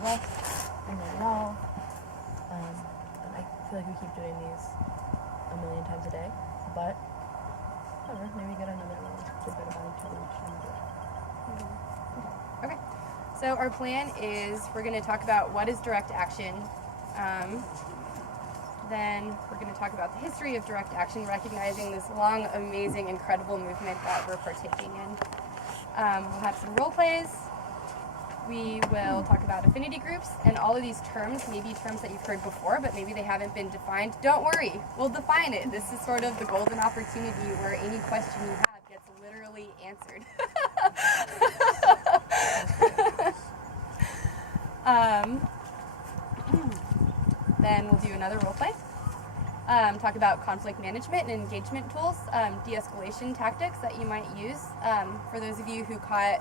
of us, and then y'all. And I feel like we keep doing these a million times a day, but whatever, maybe get another tidbit about each other each time we do it. Okay. So our plan is we're going to talk about what is direct action. Then we're going to talk about the history of direct action, recognizing this long, amazing, incredible movement that we're partaking in. We'll have some role plays. We will talk about affinity groups, and all of these terms, maybe terms that you've heard before, but maybe they haven't been defined. Don't worry, we'll define it. This is sort of the golden opportunity where any question you have gets literally answered. Then we'll do another role play. Talk about conflict management and engagement tools, de-escalation tactics that you might use. For those of you who caught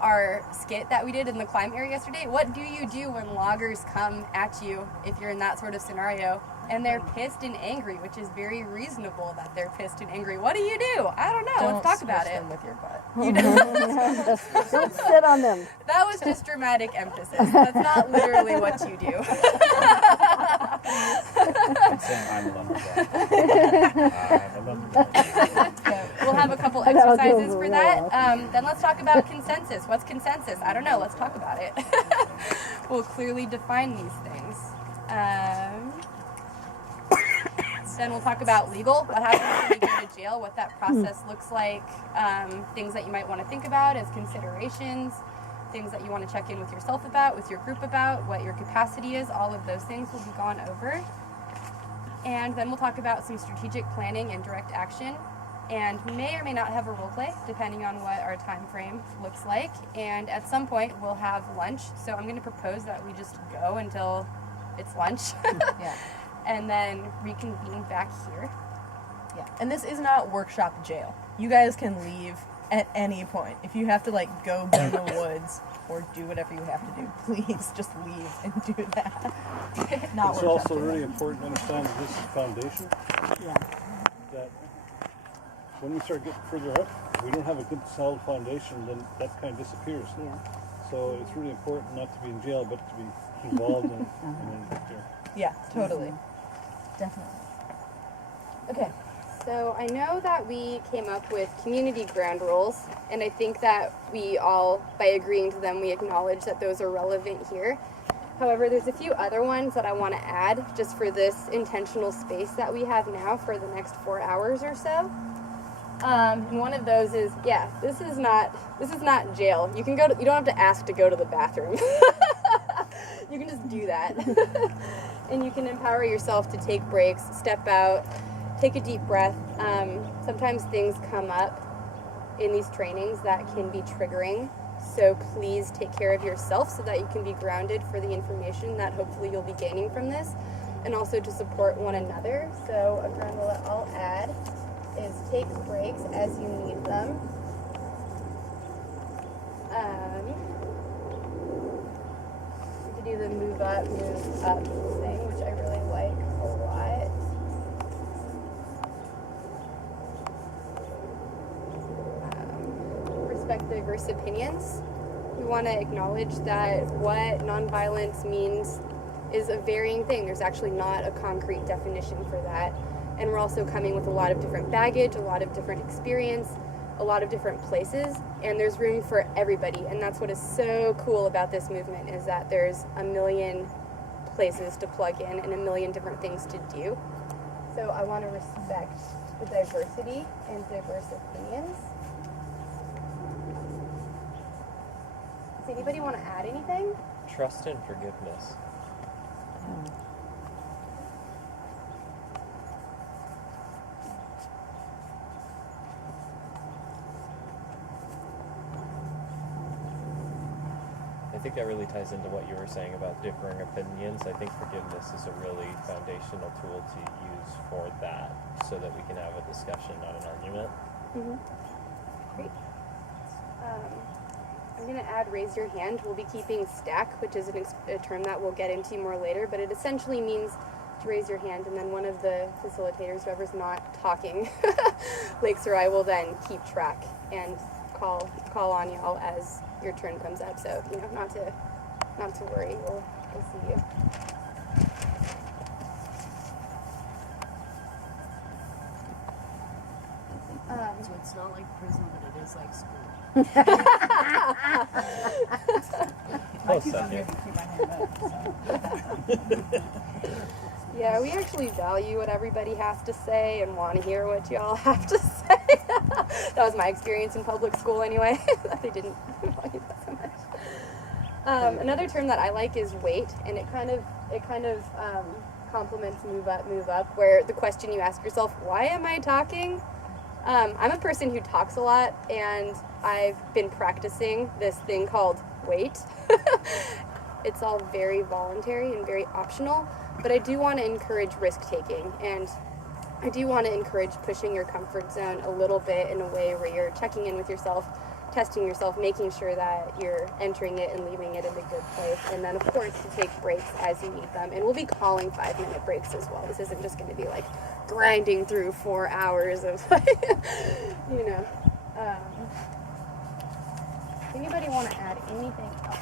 our skit that we did in the climb area yesterday, what do you do when loggers come at you if you're in that sort of scenario? And they're pissed and angry, which is very reasonable that they're pissed and angry. What do you do? I don't know. Let's talk about it. Them with your butt. You don't. Don't sit on them. That was just dramatic emphasis. That's not literally what you do. I'm saying I'm a lumberjack. I'm a lumberjack. We'll have a couple exercises for that. Then let's talk about consensus. What's consensus? I don't know. Let's talk about it. We'll clearly define these things. Then we'll talk about legal, what happens when you go to jail, what that process looks like, things that you might want to think about as considerations, things that you want to check in with yourself about, with your group about, what your capacity is. All of those things will be gone over. And then we'll talk about some strategic planning and direct action. And we may or may not have a role play, depending on what our time frame looks like. And at some point, we'll have lunch. So I'm going to propose that we just go until it's lunch. Yeah. And then reconvene back here. Yeah. And this is not workshop jail. You guys can leave at any point. If you have to go be in the woods or do whatever you have to do, please just leave and do that. Not It's workshop also jail. really important to understand that this is foundation. Yeah. That when we start getting further up, if we don't have a good solid foundation, then that kind of disappears. Yeah. So it's really important not to be in jail, but to be involved in there. Yeah, totally. Definitely. Okay. So I know that we came up with community ground rules, and I think that we all, by agreeing to them, we acknowledge that those are relevant here. However, there's a few other ones that I want to add just for this intentional space that we have now for the next 4 hours or so. And one of those is, this is not jail. You can go to, you don't have to ask to go to the bathroom. You can just do that. And you can empower yourself to take breaks, step out, take a deep breath. Sometimes things come up in these trainings that can be triggering. So please take care of yourself so that you can be grounded for the information that hopefully you'll be gaining from this, and also to support one another. So a ground rule that I'll add is take breaks as you need them. You could do the move up thing, which I really like a lot. Respect diverse opinions. We want to acknowledge that what nonviolence means is a varying thing. There's actually not a concrete definition for that. And we're also coming with a lot of different baggage, a lot of different experience, a lot of different places, and there's room for everybody. And that's what is so cool about this movement, is that there's a million places to plug in and a million different things to do. So I want to respect the diversity and diverse opinions. Does anybody want to add anything? Trust and forgiveness. I think that really ties into what you were saying about differing opinions. I think forgiveness is a really foundational tool to use for that, so that we can have a discussion, not an argument. Mm-hmm. Great. I'm going to add raise your hand. We'll be keeping stack, which is a term that we'll get into more later, but it essentially means to raise your hand, and then one of the facilitators, whoever's not talking, Lakes or I, will then keep track and call on y'all as your turn comes up. So, not to not to worry. We'll see you. So it's not like prison, but it is like school. Close second. Yeah, we actually value what everybody has to say and want to hear what y'all have to say. That was my experience in public school anyway. They didn't value that so much. Another term that I like is wait, and it kind of complements move up, where the question you ask yourself, why am I talking? I'm a person who talks a lot, and I've been practicing this thing called wait. It's all very voluntary and very optional, but I do want to encourage risk-taking, and I do want to encourage pushing your comfort zone a little bit in a way where you're checking in with yourself, testing yourself, making sure that you're entering it and leaving it in a good place, and then, of course, to take breaks as you need them. And we'll be calling 5-minute breaks as well. This isn't just going to be like grinding through 4 hours of, you know. Anybody want to add anything else?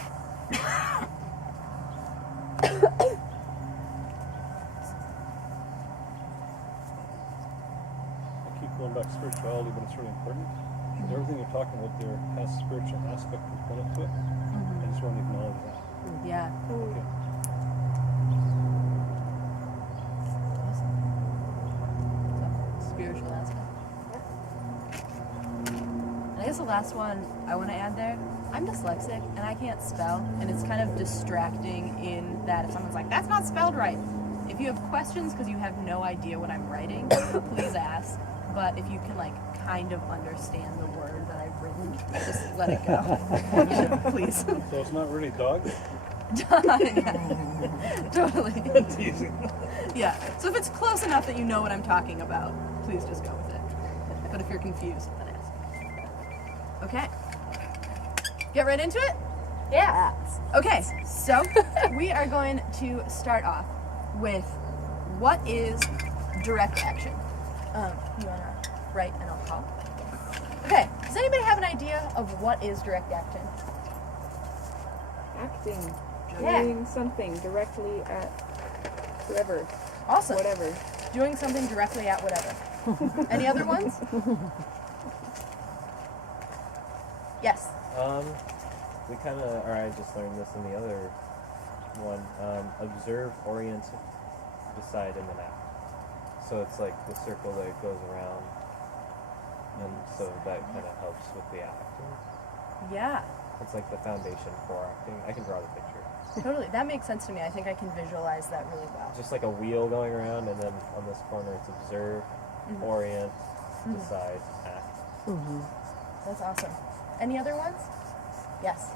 I keep going back to spirituality, but it's really important. Everything you're talking about there has a spiritual aspect component to it. I just want to acknowledge that. Yeah. Okay. Awesome. So, spiritual aspect. And I guess the last one I want to add there, I'm dyslexic and I can't spell, and it's kind of distracting in that if someone's like, that's not spelled right. If you have questions because you have no idea what I'm writing, please ask. But if you can like kind of understand the word that I've written, just let it go. Please. So it's not really dog? Yeah. Totally. That's easy. Yeah. So if it's close enough that you know what I'm talking about, please just go with it. But if you're confused, then ask. Okay. Get right into it? Yeah. Okay, so we are going to start off with what is direct action? You wanna write and I'll call? Okay, does anybody have an idea of what is direct action? Acting. Yeah. Doing something directly at whoever. Awesome. Whatever. Doing something directly at whatever. Any other ones? Yes. We kind of, or I just learned this in the other one. Observe, orient, decide, and then act. So it's like the circle that goes around, and so that kind of helps with the acting. Yeah, It's like the foundation for acting. I can draw the picture. totally. That makes sense to me. I think I can visualize that really well. Just like a wheel going around, and then on this corner it's observe, orient, decide, act. That's awesome. Any other ones? Yes.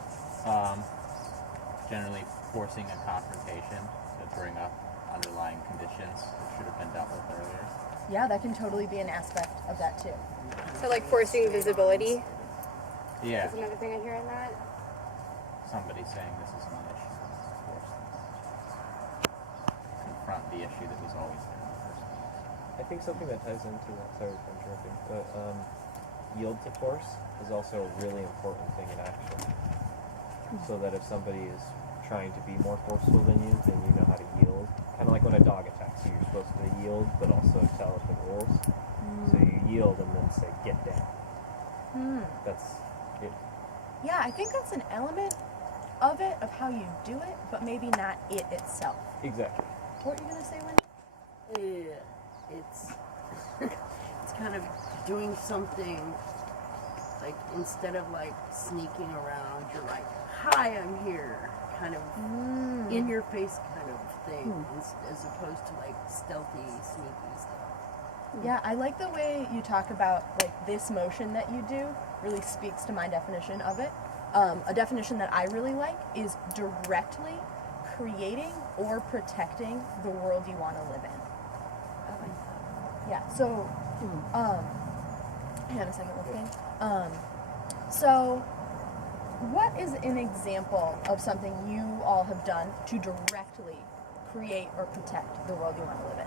Generally forcing a confrontation to bring up underlying conditions that should have been dealt with earlier. Yeah, that can totally be an aspect of that too. So like forcing visibility Yeah. is another thing I hear in that. Somebody saying this is an issue. This is forced. Confront the issue that was always there in the first place. I think something that ties into that, sorry for interrupting, but yield to force is also a really important thing in action. So that if somebody is trying to be more forceful than you, then you know how to yield. Kind of like when a dog attacks you, you're supposed to yield, but also tell it the rules. So you yield and then say, get down. That's it. Yeah, I think that's an element of it, of how you do it, but maybe not it itself. Exactly. What were you going to say, Wendy? It's it's kind of doing something like instead of like sneaking around, you're like, "Hi, I'm here," kind of in your face kind of thing, as opposed to like stealthy, sneaky stuff. Yeah, I like the way you talk about like this motion that you do really speaks to my definition of it. A definition that I really like is directly creating or protecting the world you want to live in. Yeah, so, hang on a second, Wolfgang. So, what is an example of something you all have done to directly create or protect the world you want to live in?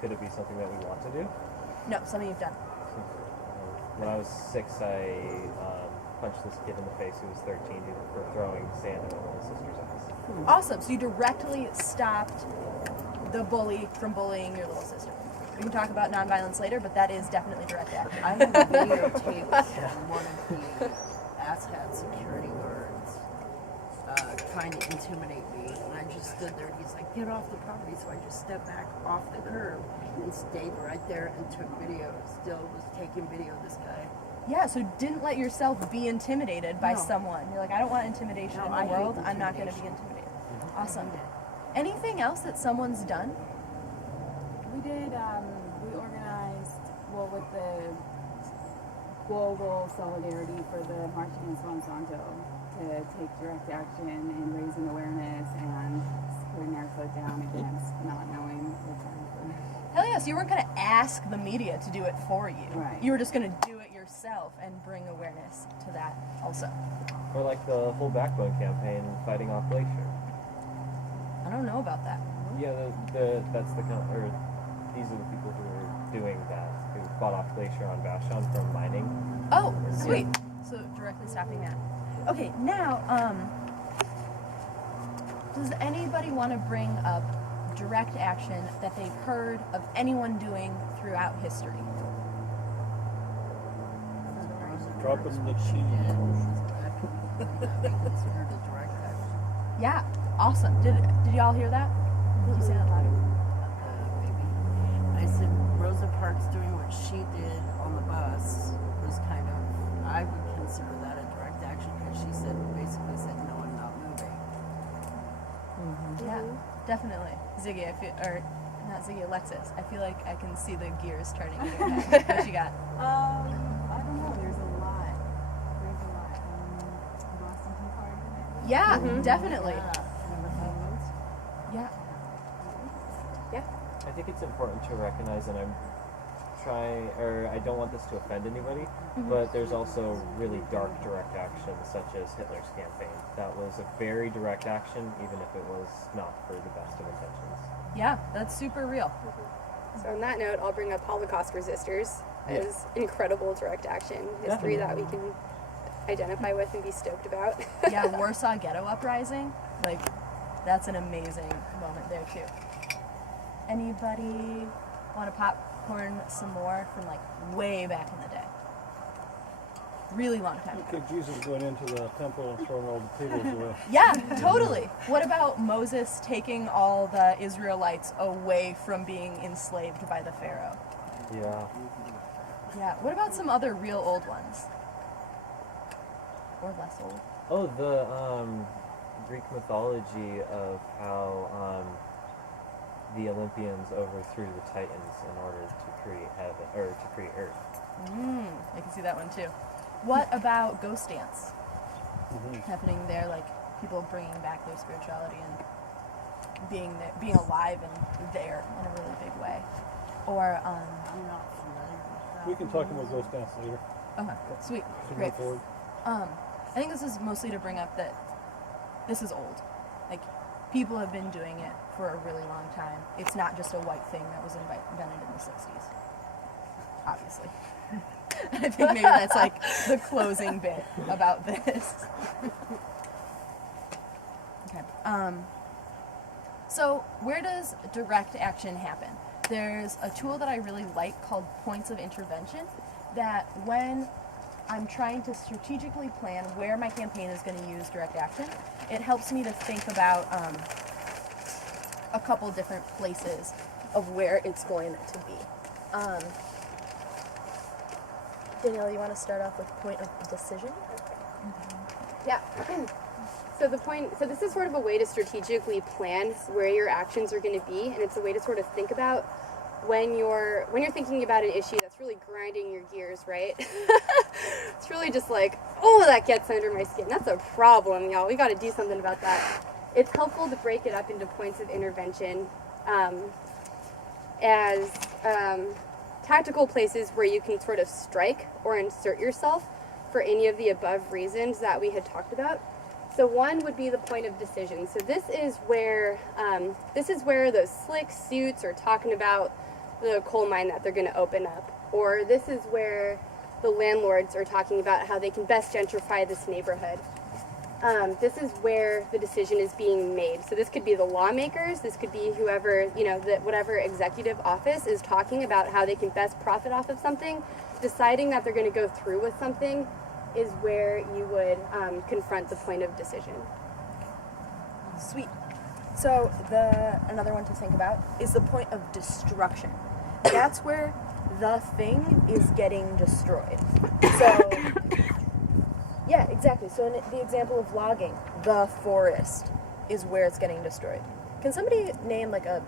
Could it be something that we want to do? No, something you've done. When I was 6, I punched this kid in the face who was 13 for throwing sand at his sister's eyes. Awesome. So you directly stopped the bully from bullying your little sister. We can talk about nonviolence later, but that is definitely direct action. I have a videotape from one of the asshat security guards trying to intimidate me, and I just stood there, and he's like, get off the property, so I just stepped back off the curb and stayed right there and took video. Still was taking video of this guy. Yeah, so didn't let yourself be intimidated by No. someone. You're like, I don't want intimidation No, in the I hate world. I'm not going to be intimidation. intimidated. Awesome. Anything else that someone's done? We did, we organized, well, with the global solidarity for the March Against Monsanto to take direct action in raising awareness and putting our foot down against not knowing what's happening. Hell yeah, so you weren't going to ask the media to do it for you. Right. You were just going to do it yourself and bring awareness to that also. Or like the whole Backbone campaign fighting off Glacier. I don't know about that. Yeah, that's the or these are the people who are doing that, who fought off Glacier on Vashon from mining. Oh, sweet. So directly stopping that. Okay, now, does anybody want to bring up direct action that they've heard of anyone doing throughout history? Drop us the cheese. That be considered a direct action. Yeah, awesome. Did y'all hear that? Did you say that louder? Maybe. I said Rosa Parks doing what she did on the bus was kind of, I would consider that a direct action because she basically said no, I'm not moving. Yeah, definitely. Ziggy, I feel, or not Ziggy, Alexis. I feel like I can see the gears turning in your head. What you got? I don't know, there's a lot. There's a lot. Boston Tea Party. Yeah, definitely. Yeah. I think it's important to recognize, and I don't want this to offend anybody, but there's also really dark direct action, such as Hitler's campaign. That was a very direct action, even if it was not for the best of intentions. Yeah, that's super real. So on that note, I'll bring up Holocaust resistors as incredible direct action history that we can identify with and be stoked about. Yeah, Warsaw Ghetto Uprising. Like, that's an amazing moment there, too. Anybody want to popcorn some more from, like, way back in the day? Really long time ago. Okay, Jesus going into the temple and throwing all the tables away. Yeah, totally. What about Moses taking all the Israelites away from being enslaved by the Pharaoh? Yeah. Yeah, what about some other real old ones? Or less old? Oh, the Greek mythology of how the Olympians overthrew the Titans in order to create heaven, or to create Earth. I can see that one too. What about Ghost Dance? Mhm. Happening there, like people bringing back their spirituality and being there, being alive and there in a really big way. Or I'm not familiar with that. We can talk about Ghost Dance later. okay, sweet, So great. move forward. I think this is mostly to bring up that this is old. Like, people have been doing it for a really long time. It's not just a white thing that was invented in the 60s. Obviously. I think maybe that's like the closing bit about this. Okay. So where does direct action happen? There's a tool that I really like called points of intervention that when I'm trying to strategically plan where my campaign is going to use direct action, it helps me to think about a couple different places of where it's going to be. Danielle, you want to start off with point of decision? Yeah. So this is sort of a way to strategically plan where your actions are going to be, and it's a way to sort of think about when you're thinking about an issue that's really grinding your gears, right? It's really just like, oh, that gets under my skin. That's a problem, y'all. We got to do something about that. It's helpful to break it up into points of intervention as tactical places where you can sort of strike or insert yourself for any of the above reasons that we had talked about. So one would be the point of decision. So this is where those slick suits are talking about the coal mine that they're going to open up, or this is where the landlords are talking about how they can best gentrify this neighborhood. This is where the decision is being made. So this could be the lawmakers, this could be whoever, whatever executive office is talking about how they can best profit off of something. Deciding that they're going to go through with something is where you would confront the point of decision. Sweet. So another one to think about is the point of destruction. That's where the thing is getting destroyed. So, yeah, exactly. So in the example of logging, the forest is where it's getting destroyed. Can somebody name like a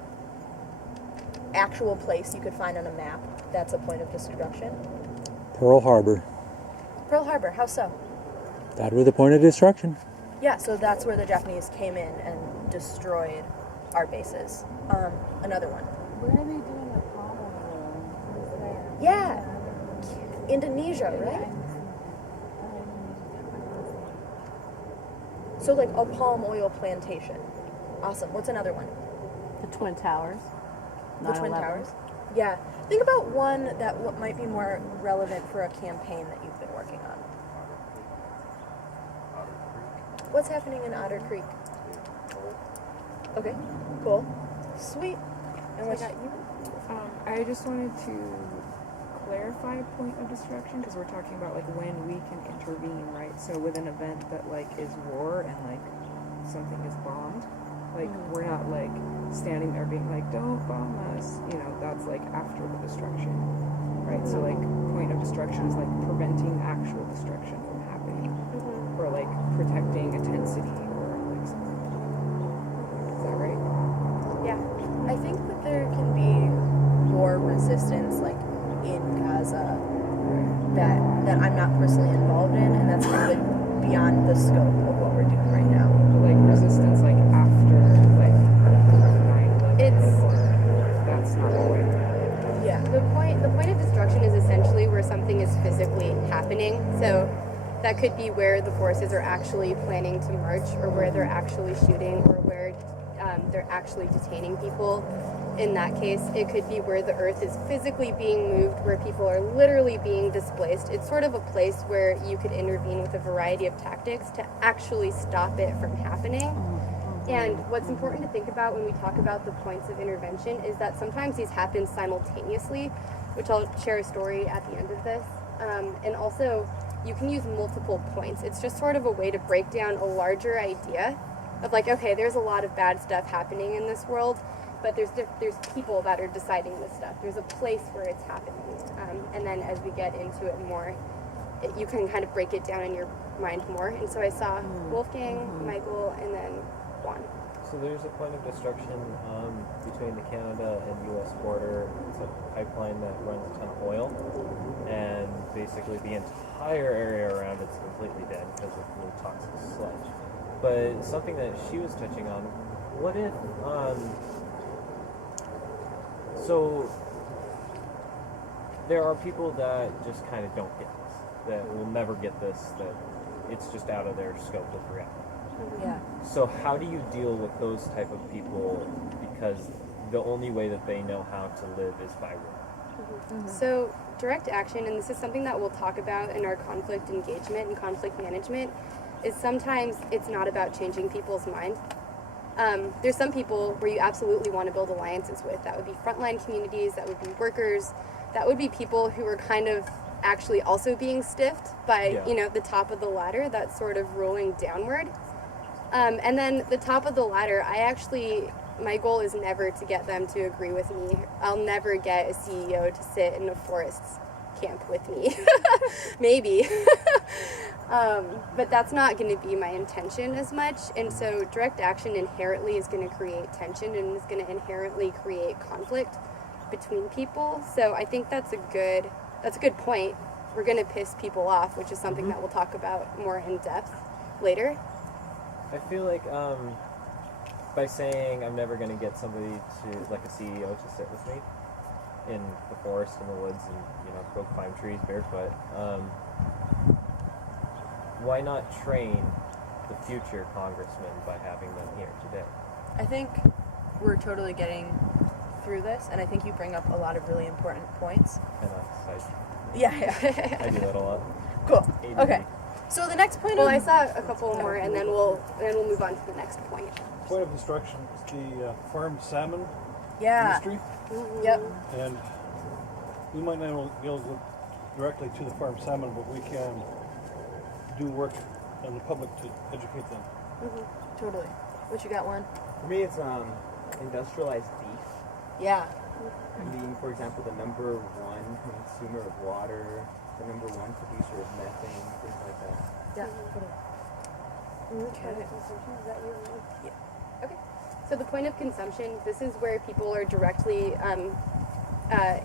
actual place you could find on a map that's a point of destruction? Pearl Harbor. Pearl Harbor, how so? That was the point of destruction. Yeah, so that's where the Japanese came in and destroyed our bases. Another one. Where are they doing the palm oil? Yeah, Indonesia, right? So like a palm oil plantation. Awesome. What's another one? The Twin Towers. The Twin 9/11. Towers? Yeah. Think about one that might be more relevant for a campaign that you've been working on. What's happening in Otter Creek? Okay, cool. Sweet. And what got you? I just wanted to clarify point of destruction because we're talking about like when we can intervene, right? So with an event that like is war and like something is bombed, like we're not like standing there being like, don't bomb us, that's like after the destruction, right? So like point of destruction is like preventing actual destruction from happening, or like protecting a tent city or like something. Is that right? Yeah. I think that there can be war resistance like in Gaza that I'm not personally involved in, and that's a little bit beyond the scope of what we're doing right now. Like resistance like after like 9/11, or that's not the way. Yeah. The point of destruction is essentially where something is physically happening. So that could be where the forces are actually planning to march, or where they're actually shooting, or where they're actually detaining people. In that case, it could be where the earth is physically being moved, where people are literally being displaced. It's sort of a place where you could intervene with a variety of tactics to actually stop it from happening. And what's important to think about when we talk about the points of intervention is that sometimes these happen simultaneously, which I'll share a story at the end of this. And also, you can use multiple points. It's just sort of a way to break down a larger idea of like, okay, there's a lot of bad stuff happening in this world, but there's people that are deciding this stuff. There's a place where it's happening. And then as we get into it more, you can kind of break it down in your mind more. And so I saw Wolfgang, Michael, and then Juan. So there's a point of destruction between the Canada and U.S. border. It's a pipeline that runs a ton of oil, and basically the entire area around it's completely dead because of really toxic sludge. But something that she was touching on, what if, so there are people that just kind of don't get this, that will never get this, that it's just out of their scope of reality. Yeah. So how do you deal with those type of people, because the only way that they know how to live is by war? So direct action, and this is something that we'll talk about in our conflict engagement and conflict management, is sometimes it's not about changing people's mind. There's some people where you absolutely want to build alliances with. That would be frontline communities, that would be workers, that would be people who are kind of actually also being stiffed by, the top of the ladder, that's sort of rolling downward. And then the top of the ladder, my goal is never to get them to agree with me. I'll never get a CEO to sit in a forest camp with me. Maybe. But that's not going to be my intention as much. And so direct action inherently is going to create tension and is going to inherently create conflict between people. So I think that's a good point. We're going to piss people off, which is something that we'll talk about more in depth later. I feel like by saying I'm never going to get somebody to, like a CEO, to sit with me in the forest, in the woods, and go climb trees barefoot, why not train the future congressmen by having them here today? I think we're totally getting through this, and I think you bring up a lot of really important points. And Yeah, yeah. I do that a lot. Cool. ADD. Okay. So the next point Well, of I saw a couple more, and then we'll move on to the next point. Point of instruction is the farmed salmon yeah. industry, Yep. and we might not be able to go directly to the farmed salmon, but we can do work on the public to educate them. Totally. What you got, one? For me, it's industrialized beef. Yeah. Being, for example, the number one consumer of water, the number one producer of methane, things like that. Yeah. Totally. Okay. Yeah. Okay. So the point of consumption, this is where people are directly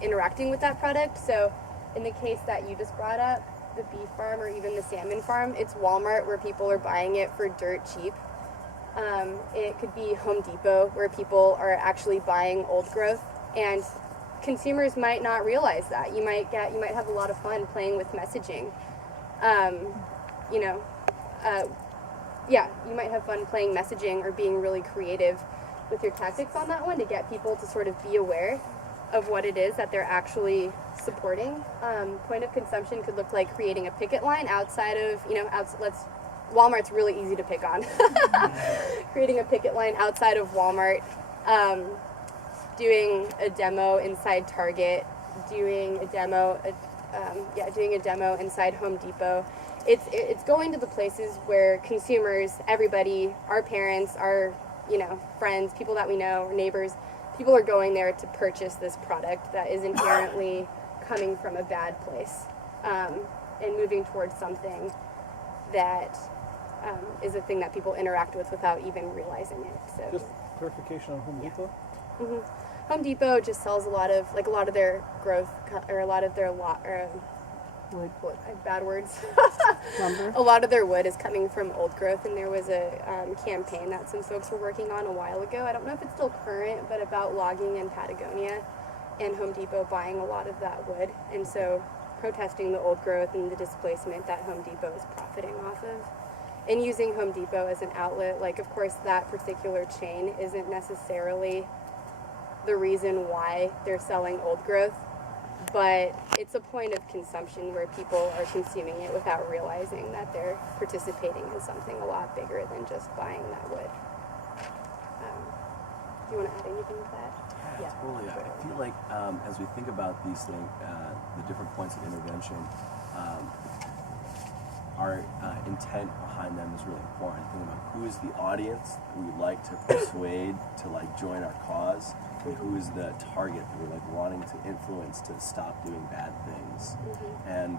interacting with that product. So in the case that you just brought up, the beef farm or even the salmon farm, it's Walmart where people are buying it for dirt cheap. It could be Home Depot where people are actually buying old growth, and consumers might not realize that. You might have a lot of fun playing with messaging. You might have fun playing messaging or being really creative with your tactics on that one to get people to sort of be aware of what it is that they're actually supporting. Point of consumption could look like creating a picket line outside of, Walmart's really easy to pick on. Creating a picket line outside of Walmart, doing a demo inside Target, doing a demo inside Home Depot. It's going to the places where consumers, everybody, our parents, our friends, people that we know, neighbors, people are going there to purchase this product that is inherently coming from a bad place, and moving towards something that is a thing that people interact with without even realizing it. So Just clarification on Home Depot. Home Depot just sells a lot of their growth or a lot of their Wood. bad words. Lumber. A lot of their wood is coming from old growth, and there was a campaign that some folks were working on a while ago. I don't know if it's still current, but about logging in Patagonia and Home Depot buying a lot of that wood, and so protesting the old growth and the displacement that Home Depot is profiting off of. And using Home Depot as an outlet, of course that particular chain isn't necessarily the reason why they're selling old growth, but it's a point of consumption where people are consuming it without realizing that they're participating in something a lot bigger than just buying that wood. Do you want to add anything to that? Yeah. Totally. I feel like as we think about these things, the different points of intervention, our intent behind them is really important. Think about who is the audience that we'd like to persuade to join our cause, and who is the target that we're wanting to influence to stop doing bad things. And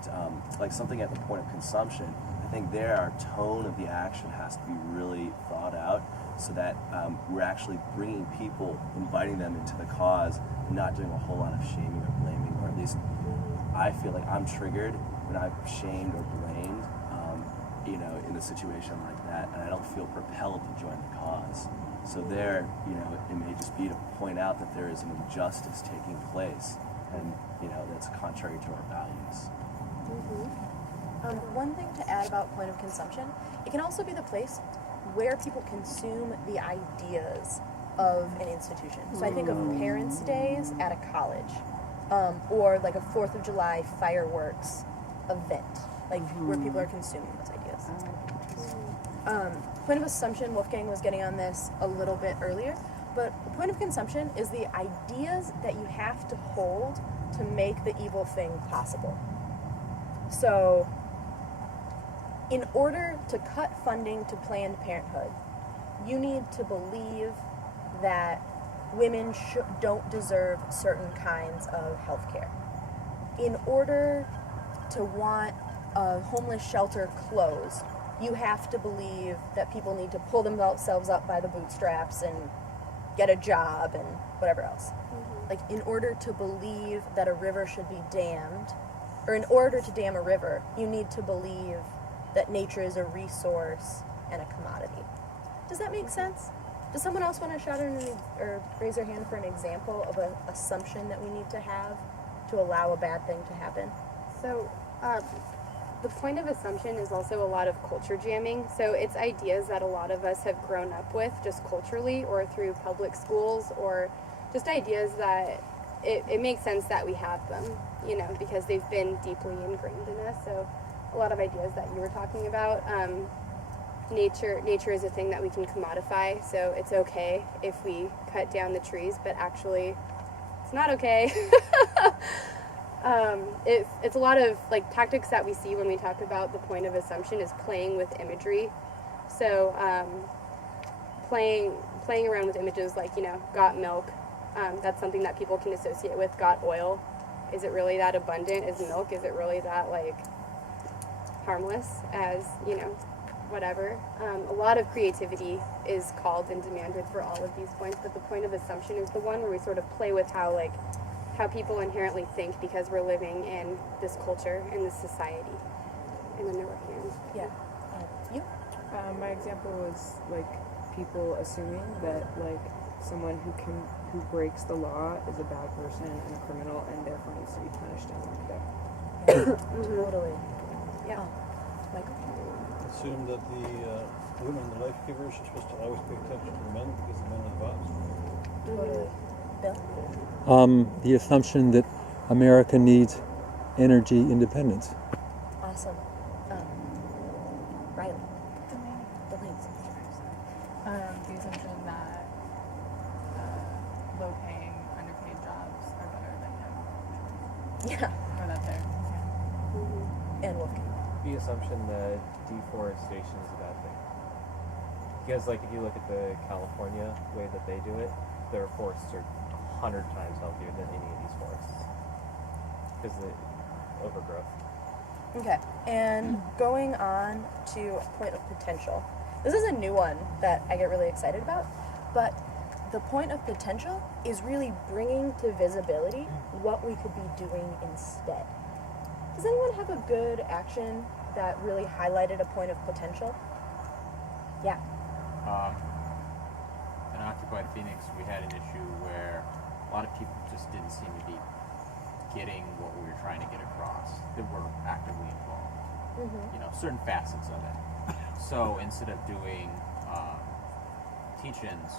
something at the point of consumption, I think there our tone of the action has to be really thought out, so that we're actually bringing people, inviting them into the cause, and not doing a whole lot of shaming or blaming, or at least I feel like I'm triggered when I'm shamed or blamed, in a situation like that, and I don't feel propelled to join the cause. So there, it may just be to point out that there is an injustice taking place, and that's contrary to our values. One thing to add about point of consumption, it can also be the place where people consume the ideas of an institution. So I think of Parents' Days at a college, or a 4th of July fireworks event, where people are consuming those ideas. Point of assumption, Wolfgang was getting on this a little bit earlier, but the point of consumption is the ideas that you have to hold to make the evil thing possible. So, in order to cut funding to Planned Parenthood, you need to believe that women don't deserve certain kinds of health care. In order to want a homeless shelter closed, you have to believe that people need to pull themselves up by the bootstraps and get a job and whatever else. In order to believe that a river should be dammed, or in order to dam a river, you need to believe that nature is a resource and a commodity. Does that make sense? Does someone else want to shout or raise their hand for an example of an assumption that we need to have to allow a bad thing to happen? So, the point of assumption is also a lot of culture jamming. So it's ideas that a lot of us have grown up with just culturally or through public schools, or just ideas that it makes sense that we have them, you know, because they've been deeply ingrained in us. So a lot of ideas that you were talking about, nature is a thing that we can commodify, so it's okay if we cut down the trees, but actually it's not okay. It's a lot of like tactics that we see when we talk about the point of assumption is playing with imagery. So playing around with images like, you know, got milk, that's something that people can associate with. Got oil, is it really that abundant? Is milk, is it really that like harmless as, you know, whatever. A lot of creativity is called and demanded for all of these points, but the point of assumption is the one where we sort of play with how people inherently think because we're living in this culture, in this society. And then there were hands. Yeah. You? My example was like people assuming that like someone who breaks the law is a bad person and a criminal and therefore needs to be punished and locked up. Yeah, totally. Yeah. Michael? Assume that the women, the life givers, are supposed to always pay attention to the men because the men are the boss. Totally. Bill? The assumption that America needs energy independence. Awesome. Riley? The ladies. The assumption that low-paying, underpaid jobs are better than Yeah. or that they're And Wolfgang. The assumption that deforestation is a bad thing. Because, like, if you look at the California way that they do it, their forests are 100 times healthier than any of these forests. Because of the overgrowth. Okay, and going on to point of potential. This is a new one that I get really excited about, but the point of potential is really bringing to visibility what we could be doing instead. Does anyone have a good action that really highlighted a point of potential? Yeah. In Occupied Phoenix, we had an issue where a lot of people just didn't seem to be getting what we were trying to get across, that were actively involved. You know, certain facets of it. So instead of doing teach-ins,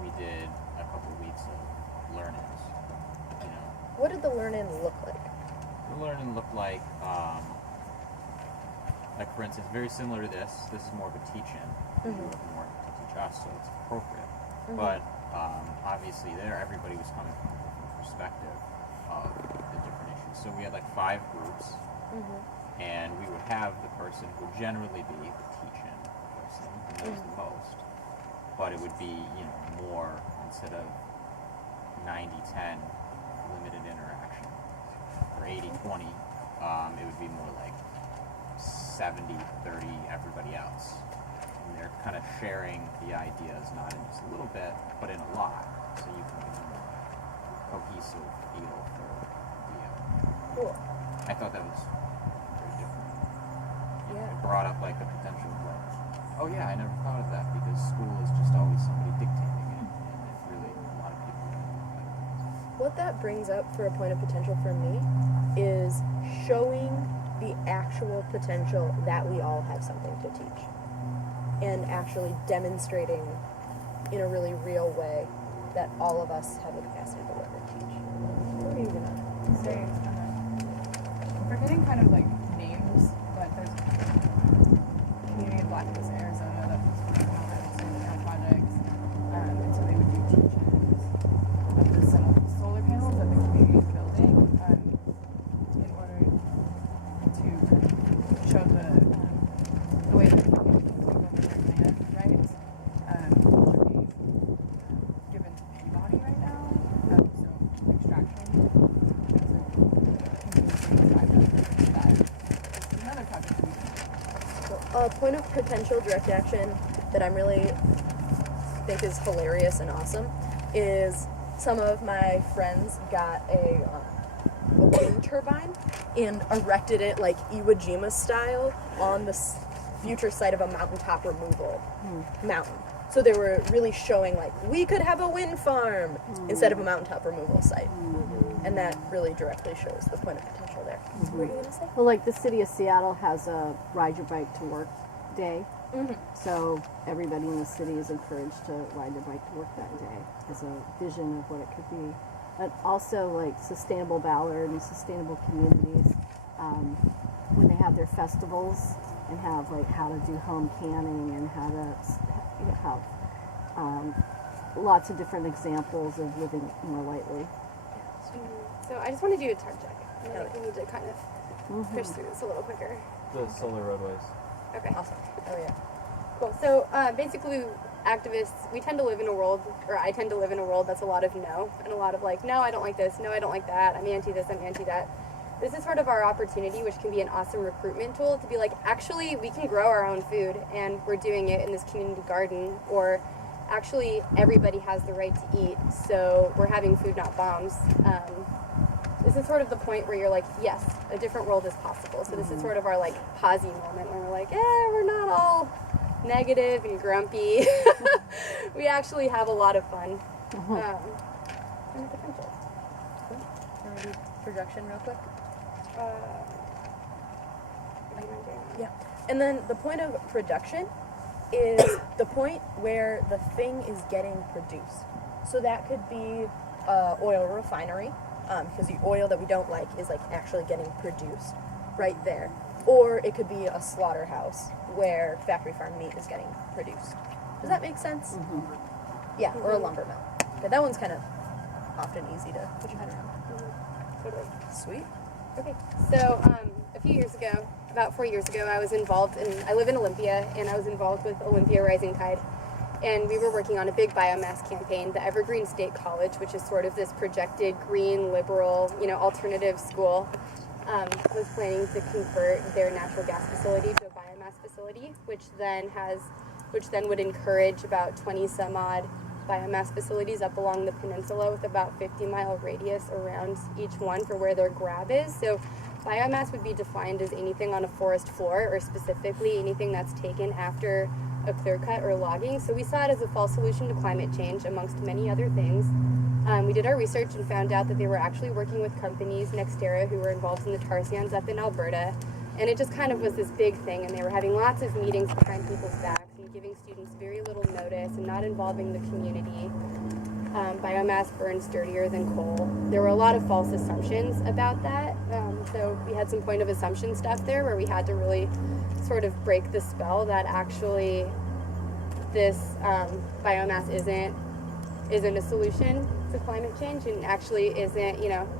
we did a couple of weeks of learn-ins. You know, What did the learn-in look like? the learn-in looked like for instance, very similar to this. This is more of a teach-in. You're looking more to teach us, so it's appropriate. But obviously, there everybody was coming from a different perspective of the different issues. So we had like 5 groups, and we would have the person who would generally be the teach-in person who knows the most, but it would be, you know, more instead of 90-10 limited interaction or 80-20. It would be more like 70-30 everybody else. And they're kind of sharing the ideas, not in just a little bit, but in a lot, so you can get a more cohesive feel for the Cool. I thought that was very different. Yeah. It brought up like the potential of like, oh yeah, I never thought of that because school is just always somebody dictating it, and it's really a lot of people. What that brings up for a point of potential for me is showing the actual potential that we all have something to teach. And actually demonstrating in a really real way that all of us have the capacity to learn and teach. What are you gonna say? I'm forgetting kind of like names, but there's a community in Blackness, Arizona that was working on solar projects. And so they would do teach-ins of the solar panels that the community is building in order to show the way that people live their land, right? To be given to Peabody right now. So extraction as a community side of that is another project we do. So, a point of potential direct action that I'm really think is hilarious and awesome is some of my friends got a wind turbine and erected it like Iwo Jima style on the future site of a mountaintop removal mountain. So they were really showing like we could have a wind farm instead of a mountaintop removal site. And that really directly shows the point of potential there. What were you going to say? Well, like the city of Seattle has a ride your bike to work day. So everybody in the city is encouraged to ride their bike to work that day as a vision of what it could be. but also like Sustainable Ballard and Sustainable Communities, when they have their festivals and have like how to do home canning and how to have lots of different examples of living more lightly. So I just want to do a time check. I feel like we need to kind of push through this a little quicker. The solar roadways. Okay. Awesome. Oh yeah. Cool. So basically, activists, we tend to live in a world, or I tend to live in a world that's a lot of no, and a lot of like, no, I don't like this, no, I don't like that, I'm anti this, I'm anti that. This is sort of our opportunity, which can be an awesome recruitment tool, to be like, actually, we can grow our own food, and we're doing it in this community garden, or actually, everybody has the right to eat, so we're having food, not bombs. This is sort of the point where you're like, yes, a different world is possible. So this is sort of our like posy moment where we're like, we're not all negative and grumpy. We actually have a lot of fun. And potential. Cool. Can we do projection real quick? Yeah. And then the point of production is the point where the thing is getting produced. So that could be oil refinery, because the oil that we don't like is like actually getting produced right there. Or it could be a slaughterhouse where factory farm meat is getting produced. Does that make sense? Yeah, or a lumber mill. Okay, that one's kind of often easy to put your head around. Totally. Sweet. Okay, so a few years ago, about 4 years ago, I was involved in, I live in Olympia, and I was involved with Olympia Rising Tide. And we were working on a big biomass campaign. The Evergreen State College, which is sort of this projected green, liberal, alternative school, was planning to convert their natural gas facility to a biomass facility, which then would encourage about 20 some odd biomass facilities up along the peninsula with about 50-mile radius around each one for where their grab is. So biomass would be defined as anything on a forest floor, or specifically anything that's taken after a clear cut or logging. So we saw it as a false solution to climate change, amongst many other things. We did our research and found out that they were actually working with companies, Nextera, who were involved in the tar sands up in Alberta. And it just kind of was this big thing, and they were having lots of meetings behind people's backs and giving students very little notice and not involving the community. Biomass burns dirtier than coal. There were a lot of false assumptions about that. So we had some point of assumption stuff there where we had to really sort of break the spell that actually this biomass isn't a solution to climate change, and actually isn't,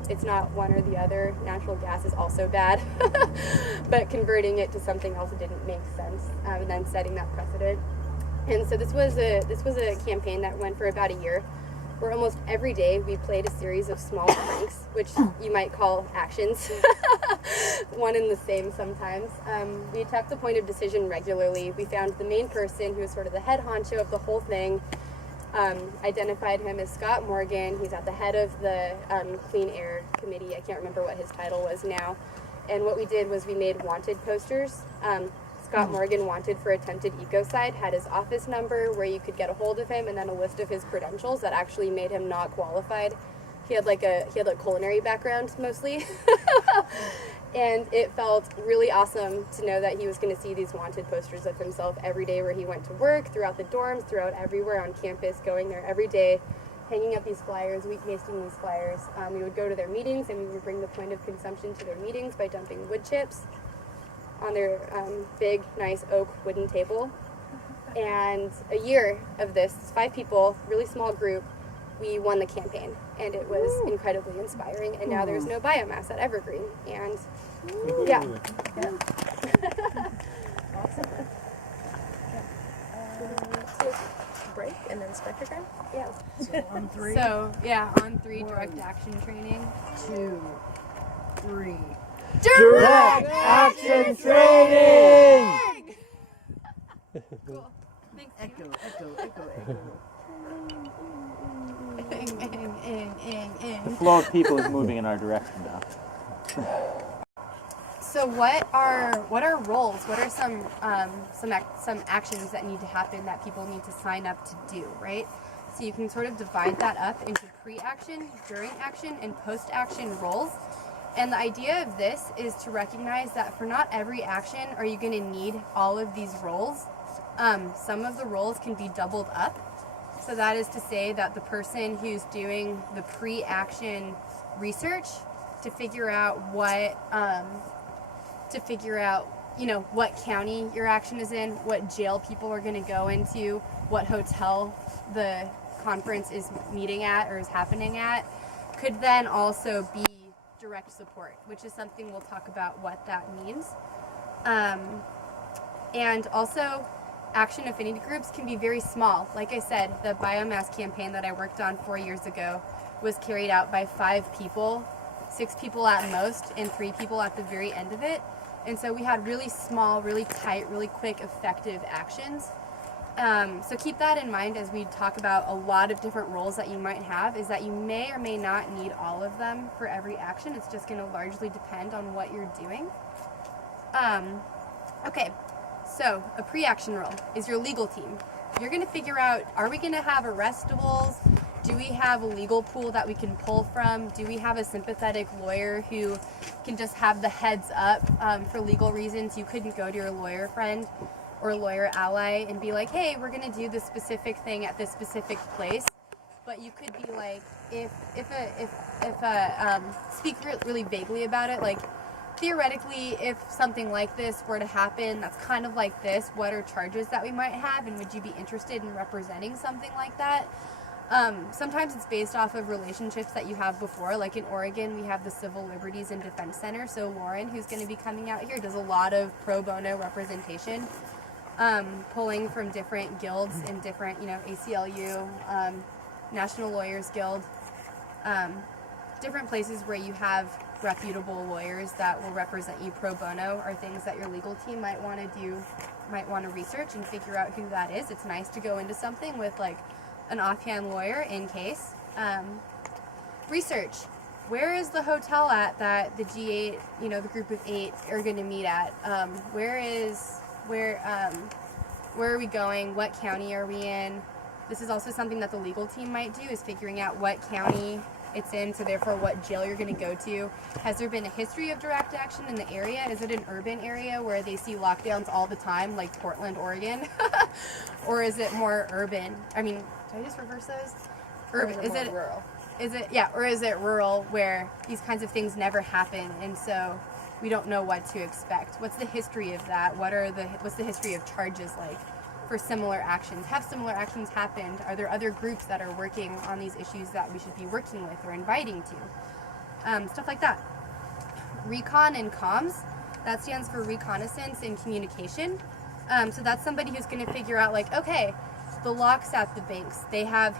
it's not one or the other. Natural gas is also bad, but converting it to something else didn't make sense, and then setting that precedent. And so this was a campaign that went for about a year, where almost every day we played a series of small pranks, which you might call actions, one and the same sometimes. We attacked the point of decision regularly. We found the main person, who was sort of the head honcho of the whole thing, identified him as Scott Morgan. He's at the head of the Clean Air Committee. I can't remember what his title was now. And what we did was we made wanted posters. Scott Morgan, wanted for attempted ecocide, had his office number where you could get a hold of him, and then a list of his credentials that actually made him not qualified. He had a culinary background mostly. And it felt really awesome to know that he was going to see these wanted posters of himself every day where he went to work, throughout the dorms, throughout everywhere on campus, going there every day, hanging up these flyers, wheat pasting these flyers. We would go to their meetings, and we would bring the point of consumption to their meetings by dumping wood chips on their big, nice oak wooden table. And a year of this, 5 people, really small group, we won the campaign, and it was incredibly inspiring. And now there's no biomass at Evergreen, and yeah. Awesome. Break and then spectrogram? Yeah. So on 3. So, yeah, on 3, direct action training. 2, 3. Direct action training! Cool. Thanks. Echo. The flow of people is moving in our direction now. So what are roles? What are some actions that need to happen that people need to sign up to do, right? So you can sort of divide that up into pre-action, during action, and post-action roles. And the idea of this is to recognize that for not every action are you going to need all of these roles. Some of the roles can be doubled up. So that is to say that the person who's doing the pre-action research to figure out what what county your action is in, what jail people are going to go into, what hotel the conference is meeting at or is happening at, could then also be direct support, which is something we'll talk about what that means. And also, action affinity groups can be very small. Like I said, the biomass campaign that I worked on 4 years ago was carried out by 5 people, 6 people at most, and 3 people at the very end of it. And so we had really small, really tight, really quick, effective actions. So keep that in mind as we talk about a lot of different roles that you might have, is that you may or may not need all of them for every action. It's just going to largely depend on what you're doing. Okay, so a pre-action role is your legal team. You're going to figure out, are we going to have arrestables? Do we have a legal pool that we can pull from? Do we have a sympathetic lawyer who can just have the heads up for legal reasons? You couldn't go to your lawyer friend or lawyer ally and be like, hey, we're going to do this specific thing at this specific place. But you could be like, speak really vaguely about it, like, theoretically, if something like this were to happen, that's kind of like this, what are charges that we might have, and would you be interested in representing something like that? Sometimes it's based off of relationships that you have before. Like in Oregon, we have the Civil Liberties and Defense Center. So Lauren, who's going to be coming out here, does a lot of pro bono representation, pulling from different guilds in different, ACLU, National Lawyers Guild, different places where you have reputable lawyers that will represent you pro bono are things that your legal team might want to do, might want to research and figure out who that is. It's nice to go into something with like an offhand lawyer in case. Research. Where is the hotel at that the G8, the group of 8 are going to meet at? Where are we going? What county are we in? This is also something that the legal team might do, is figuring out what county it's in, so therefore what jail you're going to go to. Has there been a history of direct action in the area? Is it an urban area where they see lockdowns all the time, like Portland, Oregon? Or is it more urban? I mean, did I just reverse those? Urban. Is it rural? Or is it rural where these kinds of things never happen, and so we don't know what to expect? What's the history of that? What's the history of charges like for similar actions? Have similar actions happened? Are there other groups that are working on these issues that we should be working with or inviting to? Stuff like that. Recon and comms, that stands for reconnaissance and communication. So that's somebody who's going to figure out, like, okay, the locks at the banks, they have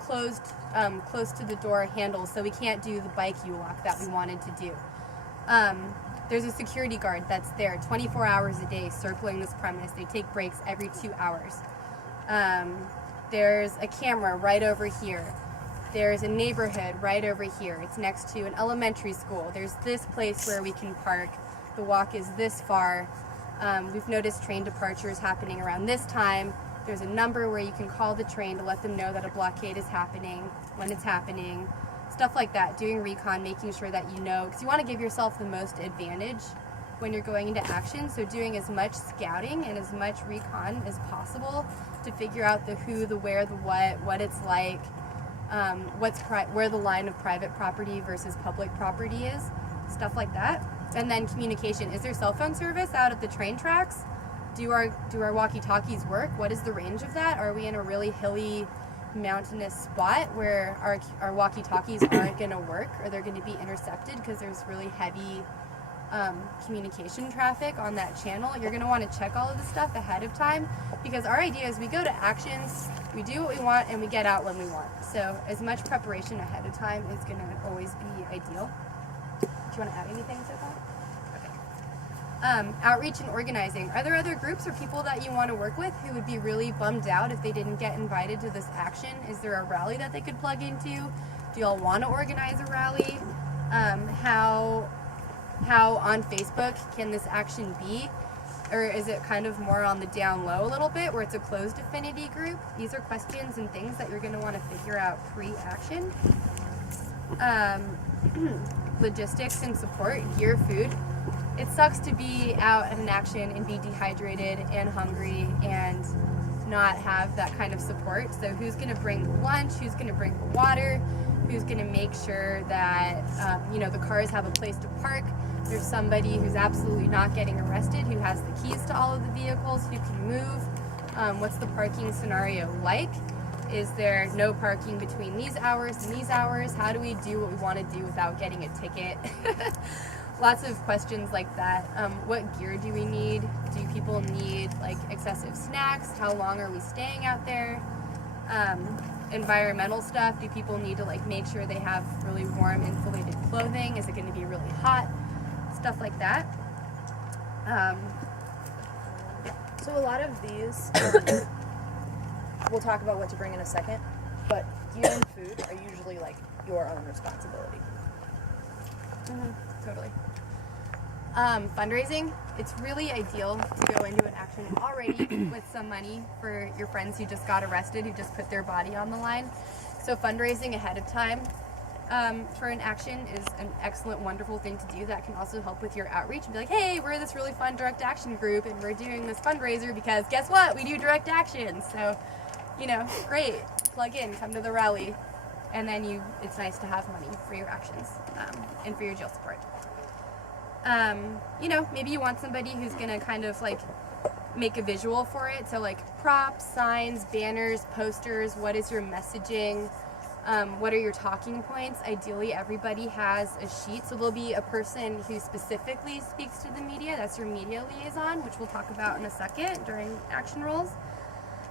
closed close to the door handles, so we can't do the bike U-lock that we wanted to do. There's a security guard that's there 24 hours a day circling this premise. They take breaks every 2 hours. There's a camera right over here. There's a neighborhood right over here. It's next to an elementary school. There's this place where we can park. The walk is this far. We've noticed train departures happening around this time. There's a number where you can call the train to let them know that a blockade is happening, when it's happening. Stuff like that, doing recon, making sure that you know, because you want to give yourself the most advantage when you're going into action. So doing as much scouting and as much recon as possible to figure out the who, the where, the what it's like, where the line of private property versus public property is, stuff like that. And then communication. Is there cell phone service out at the train tracks? Do our walkie-talkies work? What is the range of that? Are we in a really hilly, mountainous spot where our walkie-talkies aren't going to work, or they're going to be intercepted because there's really heavy communication traffic on that channel? You're going to want to check all of this stuff ahead of time, because our idea is we go to actions, we do what we want, and we get out when we want. So as much preparation ahead of time is going to always be ideal. Do you want to add anything so far? Outreach and organizing. Are there other groups or people that you want to work with who would be really bummed out if they didn't get invited to this action? Is there a rally that they could plug into? Do y'all want to organize a rally? How on Facebook can this action be? Or is it kind of more on the down low a little bit, where it's a closed affinity group? These are questions and things that you're going to want to figure out pre-action. Logistics and support, gear, food. It sucks to be out at an action and be dehydrated and hungry and not have that kind of support. So who's going to bring the lunch? Who's going to bring the water? Who's going to make sure that the cars have a place to park? There's somebody who's absolutely not getting arrested, who has the keys to all of the vehicles, who can move. What's the parking scenario like? Is there no parking between these hours and these hours? How do we do what we want to do without getting a ticket? Lots of questions like that. What gear do we need? Do people need excessive snacks? How long are we staying out there? Environmental stuff. Do people need to make sure they have really warm insulated clothing? Is it going to be really hot? Stuff like that. So a lot of these, we'll talk about what to bring in a second, but gear and food are usually your own responsibility. Totally. Fundraising, it's really ideal to go into an action already with some money for your friends who just got arrested, who just put their body on the line. So fundraising ahead of time for an action is an excellent, wonderful thing to do. That can also help with your outreach and be like, hey, we're this really fun direct action group and we're doing this fundraiser because guess what? We do direct action. So, great. Plug in, come to the rally. And then it's nice to have money for your actions and for your jail support. Maybe you want somebody who's going to kind of make a visual for it. So props, signs, banners, posters. What is your messaging? What are your talking points? Ideally, everybody has a sheet. So there'll be a person who specifically speaks to the media. That's your media liaison, which we'll talk about in a second during action roles.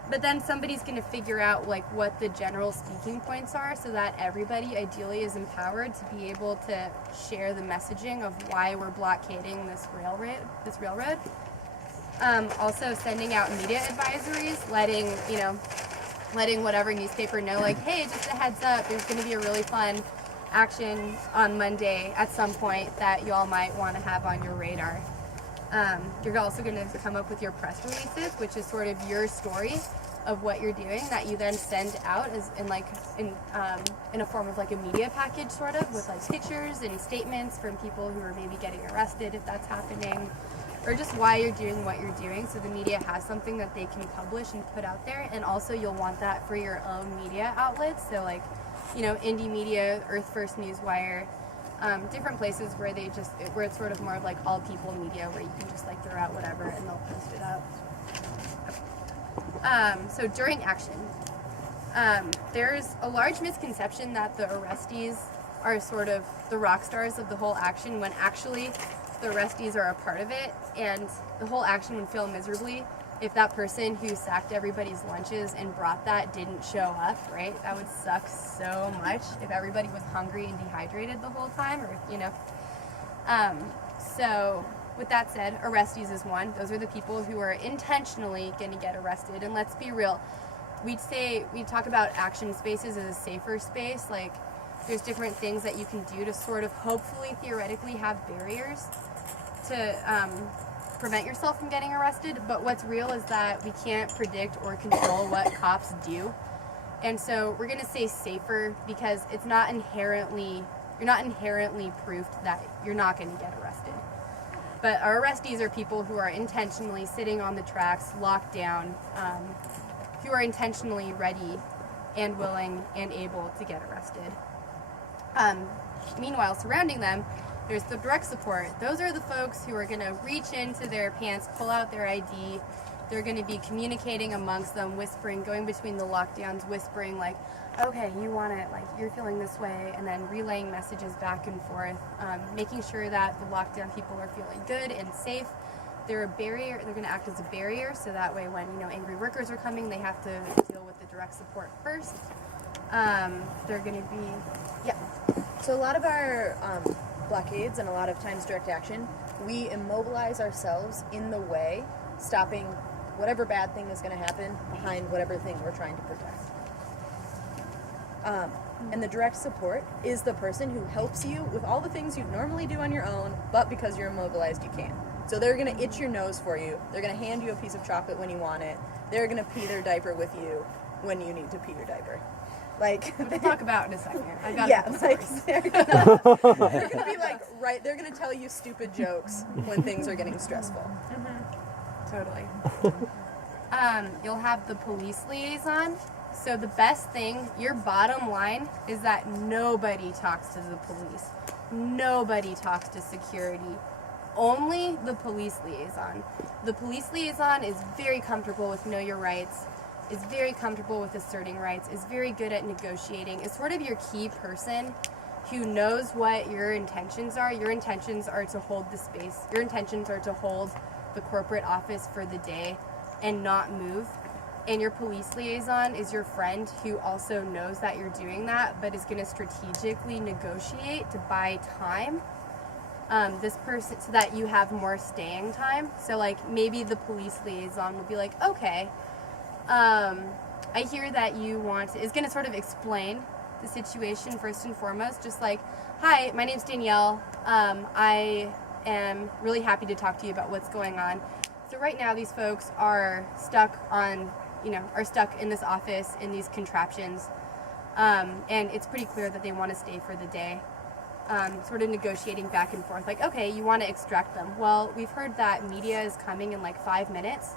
But then somebody's going to figure out what the general speaking points are so that everybody ideally is empowered to be able to share the messaging of why we're blockading this railroad. Also sending out media advisories, letting whatever newspaper know hey, just a heads up, there's going to be a really fun action on Monday at some point that you all might want to have on your radar. You're also going to come up with your press releases, which is sort of your story of what you're doing that you then send out as in a form of a media package sort of with pictures and statements from people who are maybe getting arrested if that's happening, or just why you're doing what you're doing so the media has something that they can publish and put out there. And also you'll want that for your own media outlets, so Indie Media, Earth First Newswire, different places where it's sort of more of all people media where you can just throw out whatever and they'll post it up. So during action, there's a large misconception that the arrestees are sort of the rock stars of the whole action when actually the arrestees are a part of it, and the whole action would fail miserably if that person who sacked everybody's lunches and brought that didn't show up, right? That would suck so much if everybody was hungry and dehydrated the whole time, or so with that said, arrestees is one. Those are the people who are intentionally going to get arrested. And let's be real, we talk about action spaces as a safer space. There's different things that you can do to sort of hopefully theoretically have barriers to prevent yourself from getting arrested. But what's real is that we can't predict or control what cops do. And so we're going to say safer because you're not inherently proof that you're not going to get arrested. But our arrestees are people who are intentionally sitting on the tracks, locked down, who are intentionally ready and willing and able to get arrested. Meanwhile, surrounding them, there's the direct support. Those are the folks who are going to reach into their pants, pull out their ID. They're going to be communicating amongst them, whispering, going between the lockdowns, whispering okay, you want it, you're feeling this way, and then relaying messages back and forth, making sure that the lockdown people are feeling good and safe. They're going to act as a barrier, so that way when, angry workers are coming, they have to deal with the direct support first. They're going to be, So a lot of our blockades and a lot of times direct action, we immobilize ourselves in the way, stopping whatever bad thing is going to happen behind whatever thing we're trying to protect. And the direct support is the person who helps you with all the things you'd normally do on your own, but because you're immobilized, you can't. So they're going to itch your nose for you. They're going to hand you a piece of chocolate when you want it. They're going to pee their diaper with you when you need to pee your diaper. We'll talk about it in a second. I got they're gonna be they're gonna tell you stupid jokes when things are getting stressful. Totally. You'll have the police liaison. So the best thing, your bottom line, is that nobody talks to the police. Nobody talks to security. Only the police liaison. The police liaison is very comfortable with know your rights, is very comfortable with asserting rights, is very good at negotiating, is sort of your key person who knows what your intentions are. Your intentions are to hold the space. Your intentions are to hold the corporate office for the day and not move. And your police liaison is your friend who also knows that you're doing that, but is going to strategically negotiate to buy time. This person, so that you have more staying time. So like maybe the police liaison will be like, okay, I hear that you want to, is going to sort of explain the situation first and foremost, just like, hi, my name's Danielle. I am really happy to talk to you about what's going on. So right now these folks are stuck in this office in these contraptions. And it's pretty clear that they want to stay for the day. Sort of negotiating back and forth, like, okay, you want to extract them. Well, we've heard that media is coming in like 5 minutes,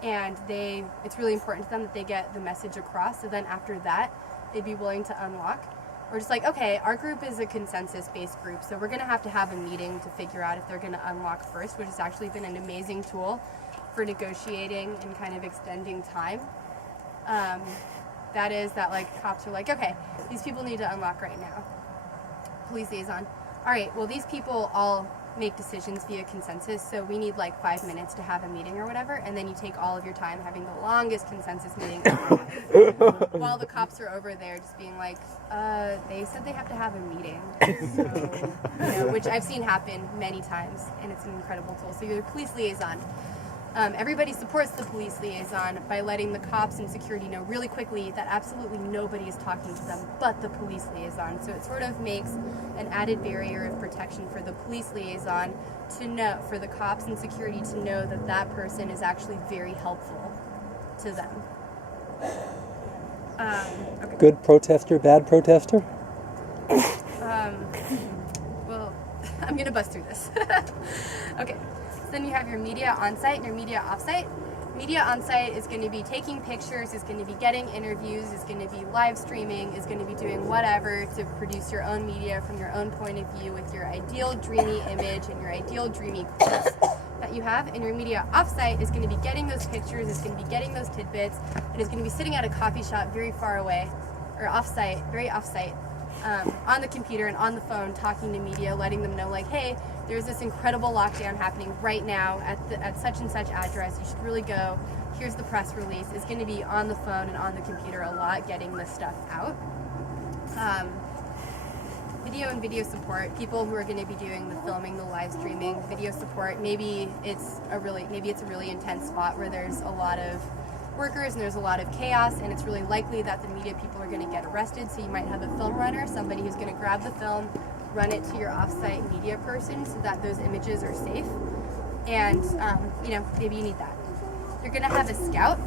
and it's really important to them that they get the message across. So then after that, they'd be willing to unlock. We're just like, okay, our group is a consensus-based group, so we're going to have a meeting to figure out if they're going to unlock first, which has actually been an amazing tool for negotiating and kind of extending time. That is that, like, cops are like, okay, these people need to unlock right now. Police liaison. All right, well, these people all make decisions via consensus, so we need like 5 minutes to have a meeting or whatever, and then you take all of your time having the longest consensus meeting ever, while the cops are over there just being like, they said they have to have a meeting, so, which I've seen happen many times, and it's an incredible tool. So you're the police liaison. Everybody supports the police liaison by letting the cops and security know really quickly that absolutely nobody is talking to them but the police liaison. So it sort of makes an added barrier of protection for the police liaison to know, for the cops and security to know that that person is actually very helpful to them. Okay. Good protester, bad protester? Well, I'm going to bust through this. Okay. Then you have your media on-site and your media off-site. Media on-site is going to be taking pictures, is going to be getting interviews, is going to be live streaming, is going to be doing whatever to produce your own media from your own point of view with your ideal dreamy image and your ideal dreamy quotes that you have. And your media off-site is going to be getting those pictures, is going to be getting those tidbits, and is going to be sitting at a coffee shop very far away, or off-site, very off-site, on the computer and on the phone, talking to media, letting them know, like, hey, there's this incredible lockdown happening right now at such and such address. You should really go. Here's the press release. Is going to be on the phone and on the computer a lot, getting this stuff out. Video and video support. People who are going to be doing the filming, the live streaming, video support. Maybe it's a really intense spot where there's a lot of workers and there's a lot of chaos, and it's really likely that the media people are going to get arrested. So you might have a film runner, somebody who's going to grab the film, run it to your off-site media person so that those images are safe. And, maybe you need that. You're going to have a scout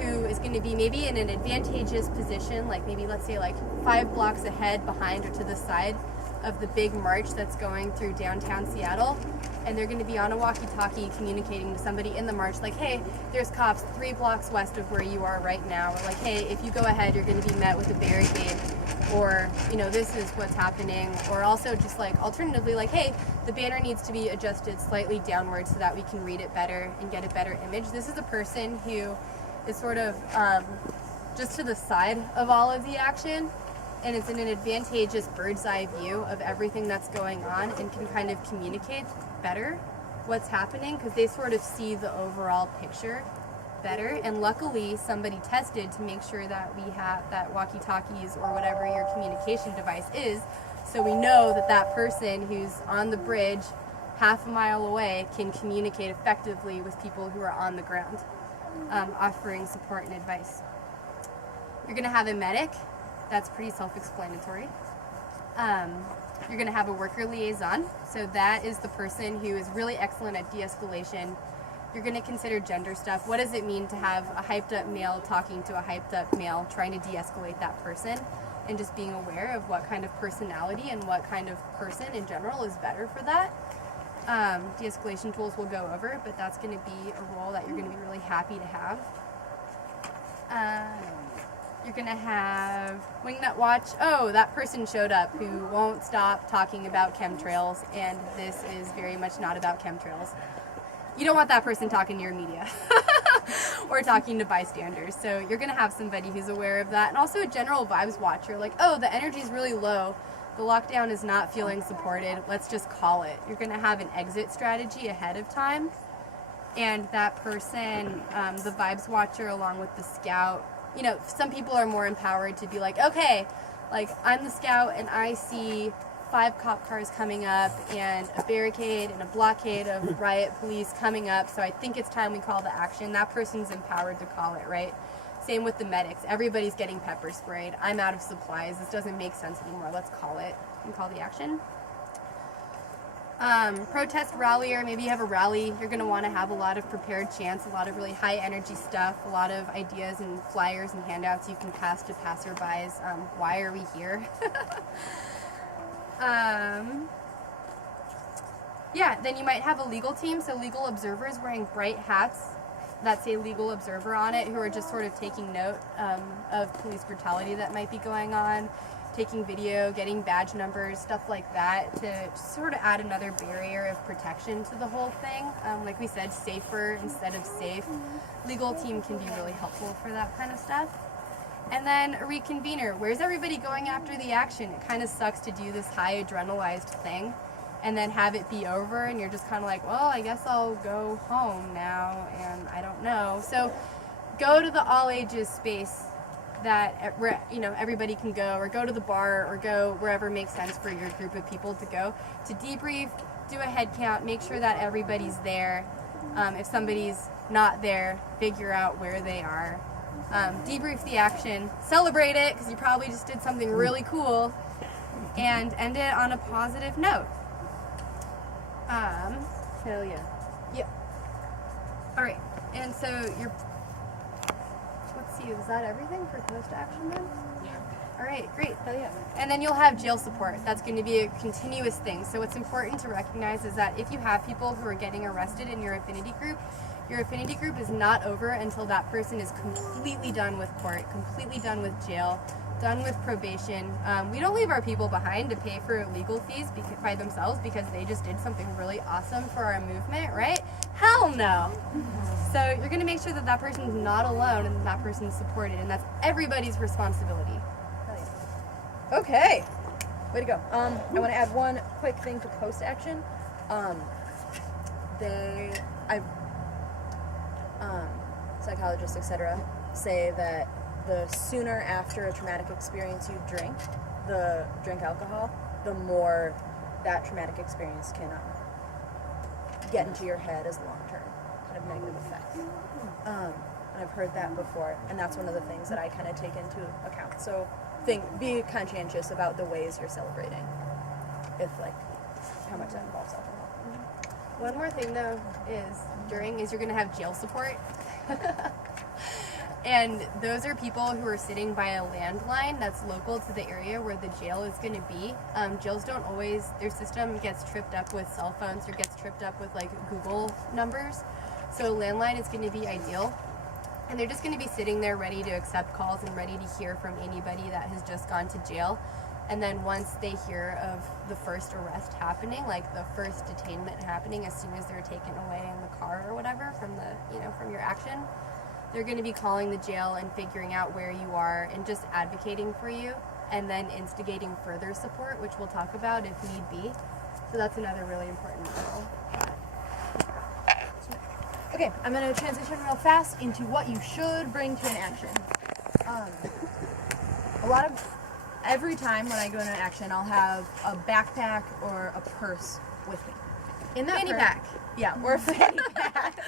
who is going to be maybe in an advantageous position, like maybe let's say like 5 blocks ahead, behind, or to the side of the big march that's going through downtown Seattle. And they're going to be on a walkie-talkie communicating to somebody in the march like, hey, there's cops 3 blocks west of where you are right now. Or like, hey, if you go ahead, you're going to be met with a barricade. Or, this is what's happening. Or also just like, alternatively, like, hey, the banner needs to be adjusted slightly downward so that we can read it better and get a better image. This is a person who is sort of just to the side of all of the action, and it's in an advantageous bird's eye view of everything that's going on and can kind of communicate better what's happening because they sort of see the overall picture better. And luckily somebody tested to make sure that we have that walkie-talkies or whatever your communication device is, so we know that that person who's on the bridge half a mile away can communicate effectively with people who are on the ground, offering support and advice. You're going to have a medic. That's pretty self-explanatory. You're going to have a worker liaison. So that is the person who is really excellent at de-escalation. You're going to consider gender stuff. What does it mean to have a hyped-up male talking to a hyped-up male, trying to de-escalate that person, and just being aware of what kind of personality and what kind of person in general is better for that. de-escalation tools we'll go over, but that's going to be a role that you're going to be really happy to have. You're going to have Wingnut Watch. Oh, that person showed up who won't stop talking about chemtrails, and this is very much not about chemtrails. You don't want that person talking to your media or talking to bystanders. So you're going to have somebody who's aware of that, and also a general vibes watcher, like, oh, the energy's really low. The lockdown is not feeling supported. Let's just call it. You're going to have an exit strategy ahead of time. And that person, the vibes watcher along with the scout, you know, some people are more empowered to be like, okay, like I'm the scout and I see 5 cop cars coming up and a barricade and a blockade of riot police coming up, so I think it's time we call the action. That person's empowered to call it, right? Same with the medics. Everybody's getting pepper sprayed. I'm out of supplies. This doesn't make sense anymore. Let's call it and call the action. Protest rallier. Maybe you have a rally. You're going to want to have a lot of prepared chants, a lot of really high energy stuff, a lot of ideas and flyers and handouts you can pass to passerbys. Why are we here? Yeah, then you might have a legal team, so legal observers wearing bright hats that say legal observer on it, who are just sort of taking note of police brutality that might be going on, taking video, getting badge numbers, stuff like that, to just sort of add another barrier of protection to the whole thing. Like we said, safer instead of safe. Legal team can be really helpful for that kind of stuff. And then a reconvener. Where's everybody going after the action? It kind of sucks to do this high adrenalized thing and then have it be over and you're just kind of like, well, I guess I'll go home now and I don't know. So go to the all ages space that, you know, everybody can go, or go to the bar, or go wherever makes sense for your group of people to go to debrief, do a head count, make sure that everybody's there. If somebody's not there, figure out where they are. Debrief the action, celebrate it because you probably just did something really cool, and end it on a positive note. Hell yeah. Yep. All right, and so let's see, is that everything for post-action then? Yeah. All right, great. Hell yeah. And then you'll have jail support. That's going to be a continuous thing. So what's important to recognize is that if you have people who are getting arrested in your affinity group is not over until that person is completely done with court, completely done with jail, done with probation. We don't leave our people behind to pay for legal fees by themselves because they just did something really awesome for our movement, right? Hell no. So you're going to make sure that that person's not alone and that person's supported, and that's everybody's responsibility. Okay, way to go. I want to add one quick thing to post-action. Psychologists, etc., say that the sooner after a traumatic experience you drink alcohol, the more that traumatic experience can get into your head as long-term kind of negative effects. And I've heard that before, and that's one of the things that I kind of take into account. So be conscientious about the ways you're celebrating, how much that involves alcohol. One more thing though is you're going to have jail support. And those are people who are sitting by a landline that's local to the area where the jail is going to be. Jails don't always, their system gets tripped up with cell phones or gets tripped up with like Google numbers. So a landline is going to be ideal. And they're just going to be sitting there ready to accept calls and ready to hear from anybody that has just gone to jail. And then once they hear of the first arrest happening, like the first detainment happening, as soon as they're taken away in the car or whatever from from your action, they're going to be calling the jail and figuring out where you are and just advocating for you, and then instigating further support, which we'll talk about if need be. So that's another really important role. Okay, I'm going to transition real fast into what you should bring to an action. Every time when I go into an action, I'll have a backpack or a purse with me. In that Fanny pack. Yeah, or a fanny pack.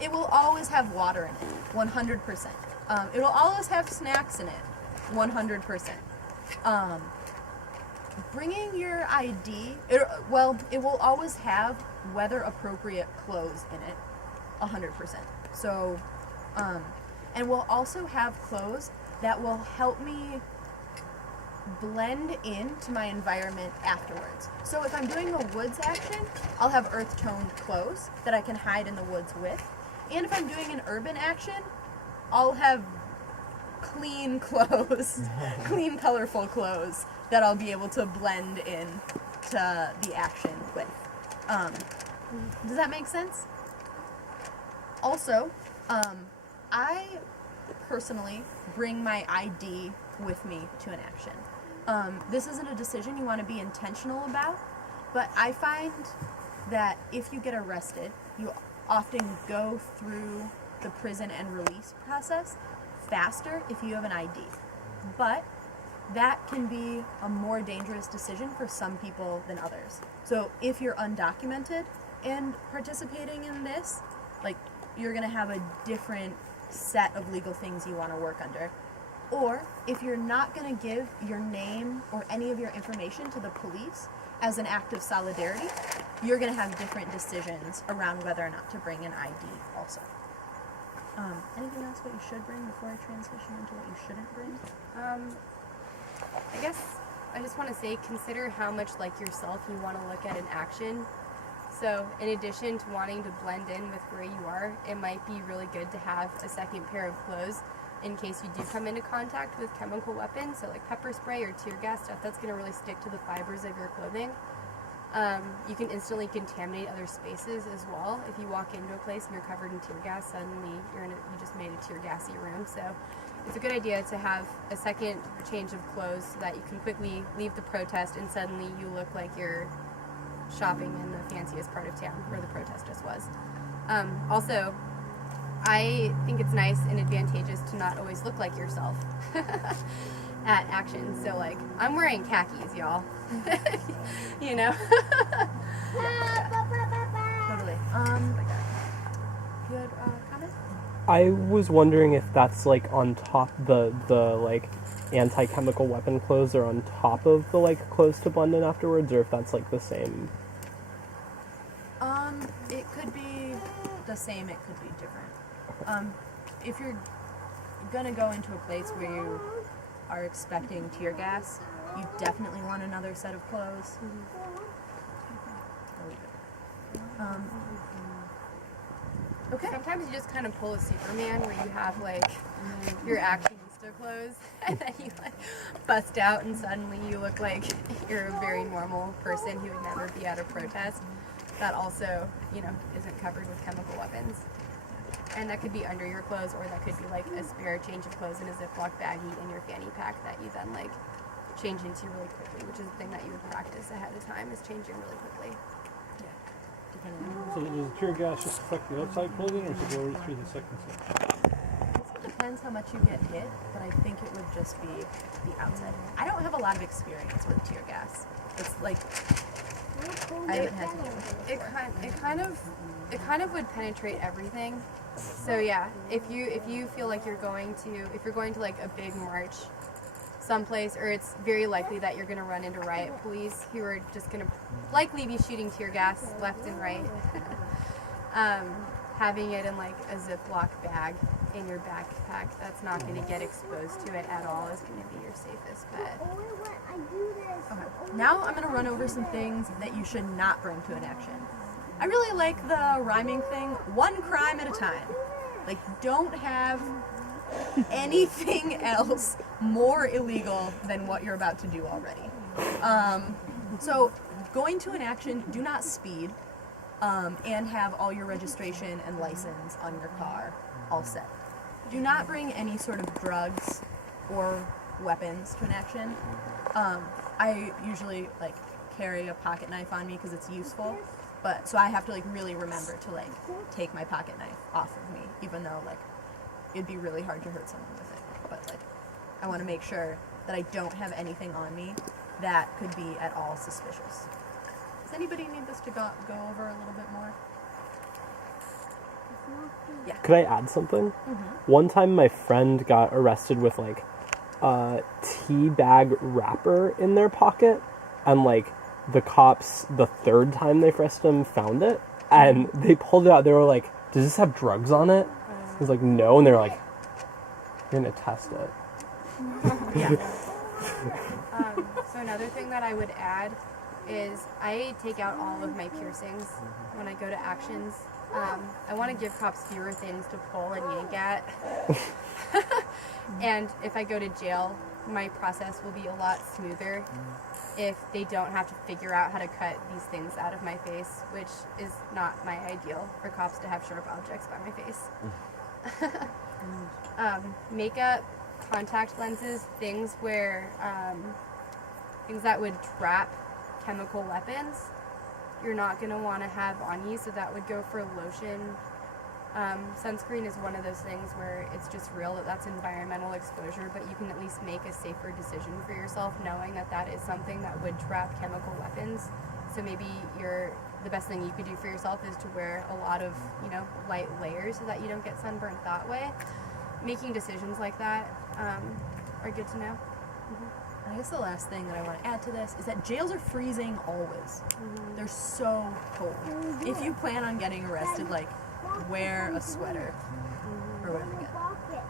It will always have water in it, 100%. It will always have snacks in it, 100%. Bringing your ID, it will always have weather-appropriate clothes in it, 100%. So, and we'll also have clothes that will help me blend into my environment afterwards. So if I'm doing a woods action, I'll have earth toned clothes that I can hide in the woods with. And if I'm doing an urban action, I'll have clean clothes, clean, colorful clothes that I'll be able to blend in to the action with. Does that make sense? Also, I personally bring my ID with me to an action. This isn't a decision you want to be intentional about, but I find that if you get arrested, you often go through the prison and release process faster if you have an ID. But that can be a more dangerous decision for some people than others. So if you're undocumented and participating in this, like, you're gonna have a different set of legal things you want to work under. Or if you're not going to give your name or any of your information to the police as an act of solidarity, you're going to have different decisions around whether or not to bring an ID also. Anything else what you should bring before I transition into what you shouldn't bring? I guess I just want to say, consider how much like yourself you want to look at in action. So in addition to wanting to blend in with where you are, it might be really good to have a second pair of clothes in case you do come into contact with chemical weapons, so like pepper spray or tear gas stuff. That's going to really stick to the fibers of your clothing. You can instantly contaminate other spaces as well. If you walk into a place and you're covered in tear gas, suddenly you just made a tear gassy room. So it's a good idea to have a second change of clothes so that you can quickly leave the protest and suddenly you look like you're shopping in the fanciest part of town where the protest just was. Also, I think it's nice and advantageous to not always look like yourself at actions. So like, I'm wearing khakis, y'all. You know? Totally. Good comment? I was wondering if that's like on top the like anti-chemical weapon clothes are on top of the like clothes to blend in afterwards, or if that's like the same. It could be the same, it could be different. If you're gonna go into a place where you are expecting tear gas, you definitely want another set of clothes. Okay. Sometimes you just kind of pull a Superman where you have like your actionista clothes and then you like bust out and suddenly you look like you're a very normal person who would never be at a protest that also, you know, isn't covered with chemical weapons. And that could be under your clothes, or that could be like a spare change of clothes in a Ziploc baggie in your fanny pack that you then like change into really quickly, which is the thing that you would practice ahead of time, is changing really quickly. So does the tear gas just affect the outside clothing, or does it go right through the second set? It depends how much you get hit, but I think it would just be the outside. I don't have a lot of experience with tear gas. It's like I haven't had to deal with it before. It kind of would penetrate everything. So yeah, if you feel like you're going to like a big march someplace, or it's very likely that you're going to run into riot police who are just going to likely be shooting tear gas left and right. Having it in like a Ziploc bag in your backpack that's not going to get exposed to it at all is going to be your safest bet. Okay. Now I'm going to run over some things that you should not bring to an action. I really like the rhyming thing, one crime at a time. Like, don't have anything else more illegal than what you're about to do already. So going to an action, do not speed, and have all your registration and license on your car all set. Do not bring any sort of drugs or weapons to an action. I usually like carry a pocket knife on me because it's useful, but so I have to like really remember to like take my pocket knife off of me, even though like it'd be really hard to hurt someone with it. But like I want to make sure that I don't have anything on me that could be at all suspicious. Does anybody need this to go over a little bit more? Yeah. Could I add something? Mm-hmm. One time my friend got arrested with like a tea bag wrapper in their pocket, and like the cops, the third time they frisked him, found it, and they pulled it out. They were like, does this have drugs on it? He was like, no, and they were like, you're gonna test it. Yeah. So another thing that I would add is I take out all of my piercings when I go to actions. I want to give cops fewer things to pull and yank at. And if I go to jail, my process will be a lot smoother if they don't have to figure out how to cut these things out of my face, which is not my ideal for cops to have sharp objects by my face. Makeup, contact lenses, things where things that would trap chemical weapons, you're not going to want to have on you, so that would go for lotion. Sunscreen is one of those things where it's just real that that's environmental exposure, but you can at least make a safer decision for yourself knowing that that is something that would trap chemical weapons. So maybe the best thing you could do for yourself is to wear a lot of, light layers so that you don't get sunburnt that way. Making decisions like that are good to know. I guess the last thing that I want to add to this is that jails are freezing always. They're so cold. If you plan on getting arrested, wear a sweater or whatever you get.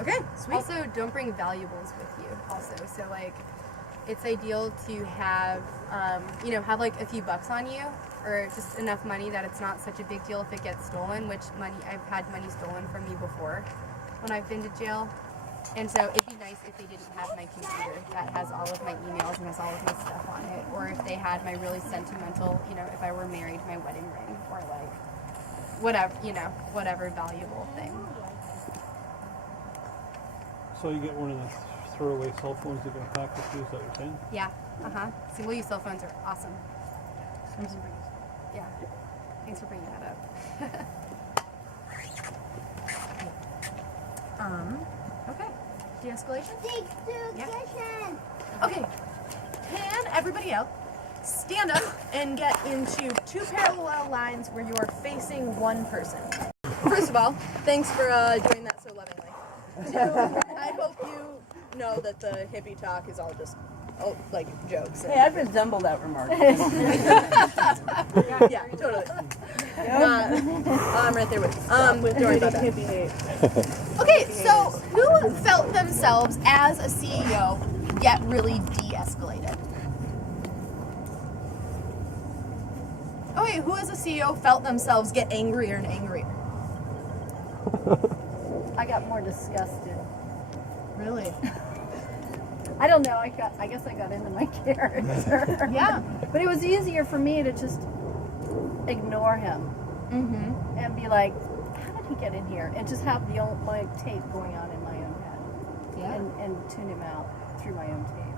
Okay, sweet. Also, don't bring valuables with you. Also, so it's ideal to have have a few bucks on you, or just enough money that it's not such a big deal if it gets stolen. I've had money stolen from me before when I've been to jail. And so it'd be nice if they didn't have my computer that has all of my emails and has all of my stuff on it, or if they had my really sentimental, if I were married, my wedding ring, or whatever valuable thing. So you get one of the throwaway cell phones you're going to pack with you, is that what you're saying? Yeah, single-use cell phones are awesome. Yeah, thanks for bringing that up. Okay. De-escalation? Yeah. Okay. Can everybody else stand up and get into two parallel lines where you are facing one person? First of all, thanks for doing that so lovingly. Two, I hope you know that the hippie talk is all just jokes. Hey, I've resembled that remark. Yeah, totally. I'm right there with Dory about that. Okay, so who felt themselves as a CEO get really de-escalated? Okay, who as a CEO felt themselves get angrier and angrier? I got more disgusted. Really? I don't know. I guess I got into my character. Yeah. But it was easier for me to just ignore him and be like, how did he get in here? And just have my tape going on in my own head. Yeah. And tune him out through my own tape.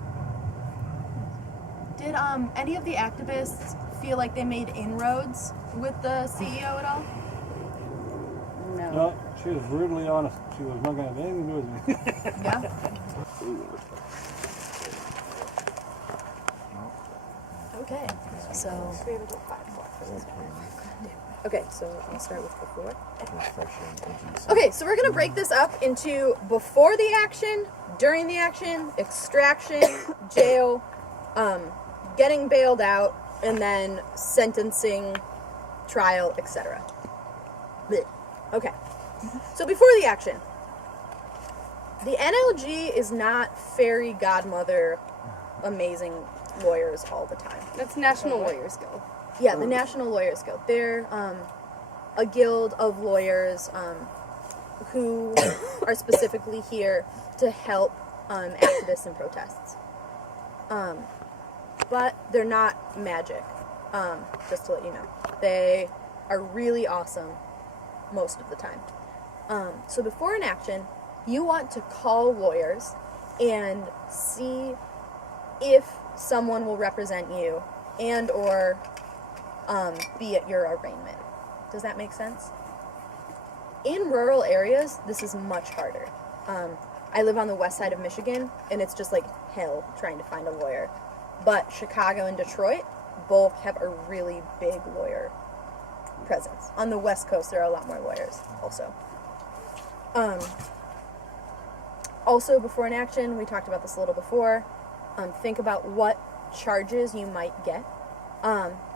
Did any of the activists feel like they made inroads with the CEO at all? No. No, she was brutally honest. She was not going to have anything to do with me. Yeah. Okay, so. Okay, so I'll start with before. Okay, so we're gonna break this up into before the action, during the action, extraction, jail, getting bailed out, and then sentencing, trial, etc. Okay, so before the action. The NLG is not fairy godmother, amazing lawyers all the time. That's National Lawyers Guild. Yeah, the National Lawyers Guild. They're a guild of lawyers who are specifically here to help activists and protests. But they're not magic, just to let you know. They are really awesome most of the time. So before an action, you want to call lawyers and see if someone will represent you and or be at your arraignment. Does that make sense? In rural areas, this is much harder. I live on the west side of Michigan, and it's just like hell trying to find a lawyer. But Chicago and Detroit both have a really big lawyer presence. On the West Coast, there are a lot more lawyers also. Also, before an action, we talked about this a little before, think about what charges you might get.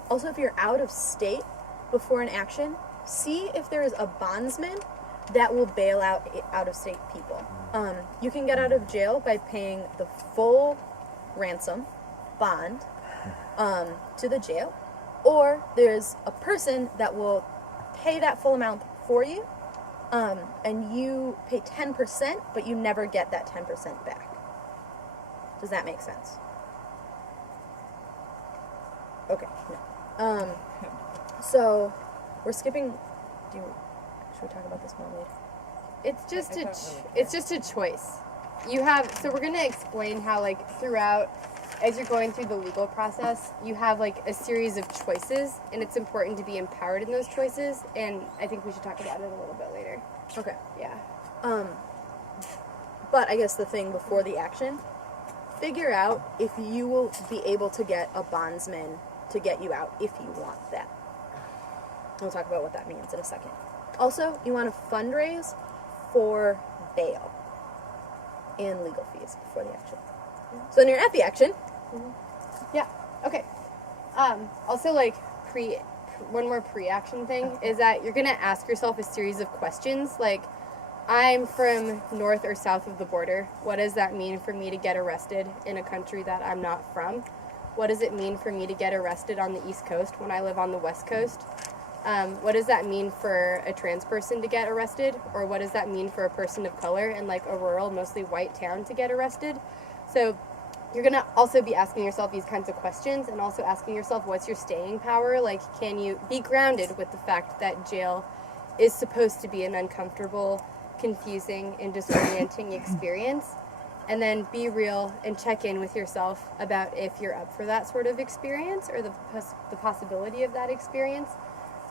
Also, if you're out of state before an action, see if there is a bondsman that will bail out out-of-state people. You can get out of jail by paying the full ransom, bond, to the jail, or there's a person that will pay that full amount for you, and you pay 10%, but you never get that 10% back. Does that make sense? Okay, no. So we're skipping. Should we talk about this more later? It's just a choice. You have, so we're gonna explain how, like, throughout, as you're going through the legal process, you have like a series of choices, and it's important to be empowered in those choices. And I think we should talk about it a little bit later. Okay. Yeah. But I guess the thing before the action, figure out if you will be able to get a bondsman to get you out if you want that. We'll talk about what that means in a second. Also, you want to fundraise for bail and legal fees before the action. So then you're at the action. Yeah. Okay. Also, like, one more pre-action thing is that you're gonna ask yourself a series of questions like, I'm from north or south of the border. What does that mean for me to get arrested in a country that I'm not from? What does it mean for me to get arrested on the East Coast when I live on the West Coast? What does that mean for a trans person to get arrested? Or what does that mean for a person of color in like a rural, mostly white town to get arrested? So you're going to also be asking yourself these kinds of questions, and also asking yourself, what's your staying power? Like, can you be grounded with the fact that jail is supposed to be an uncomfortable, confusing, and disorienting experience? And then be real and check in with yourself about if you're up for that sort of experience, or the possibility of that experience.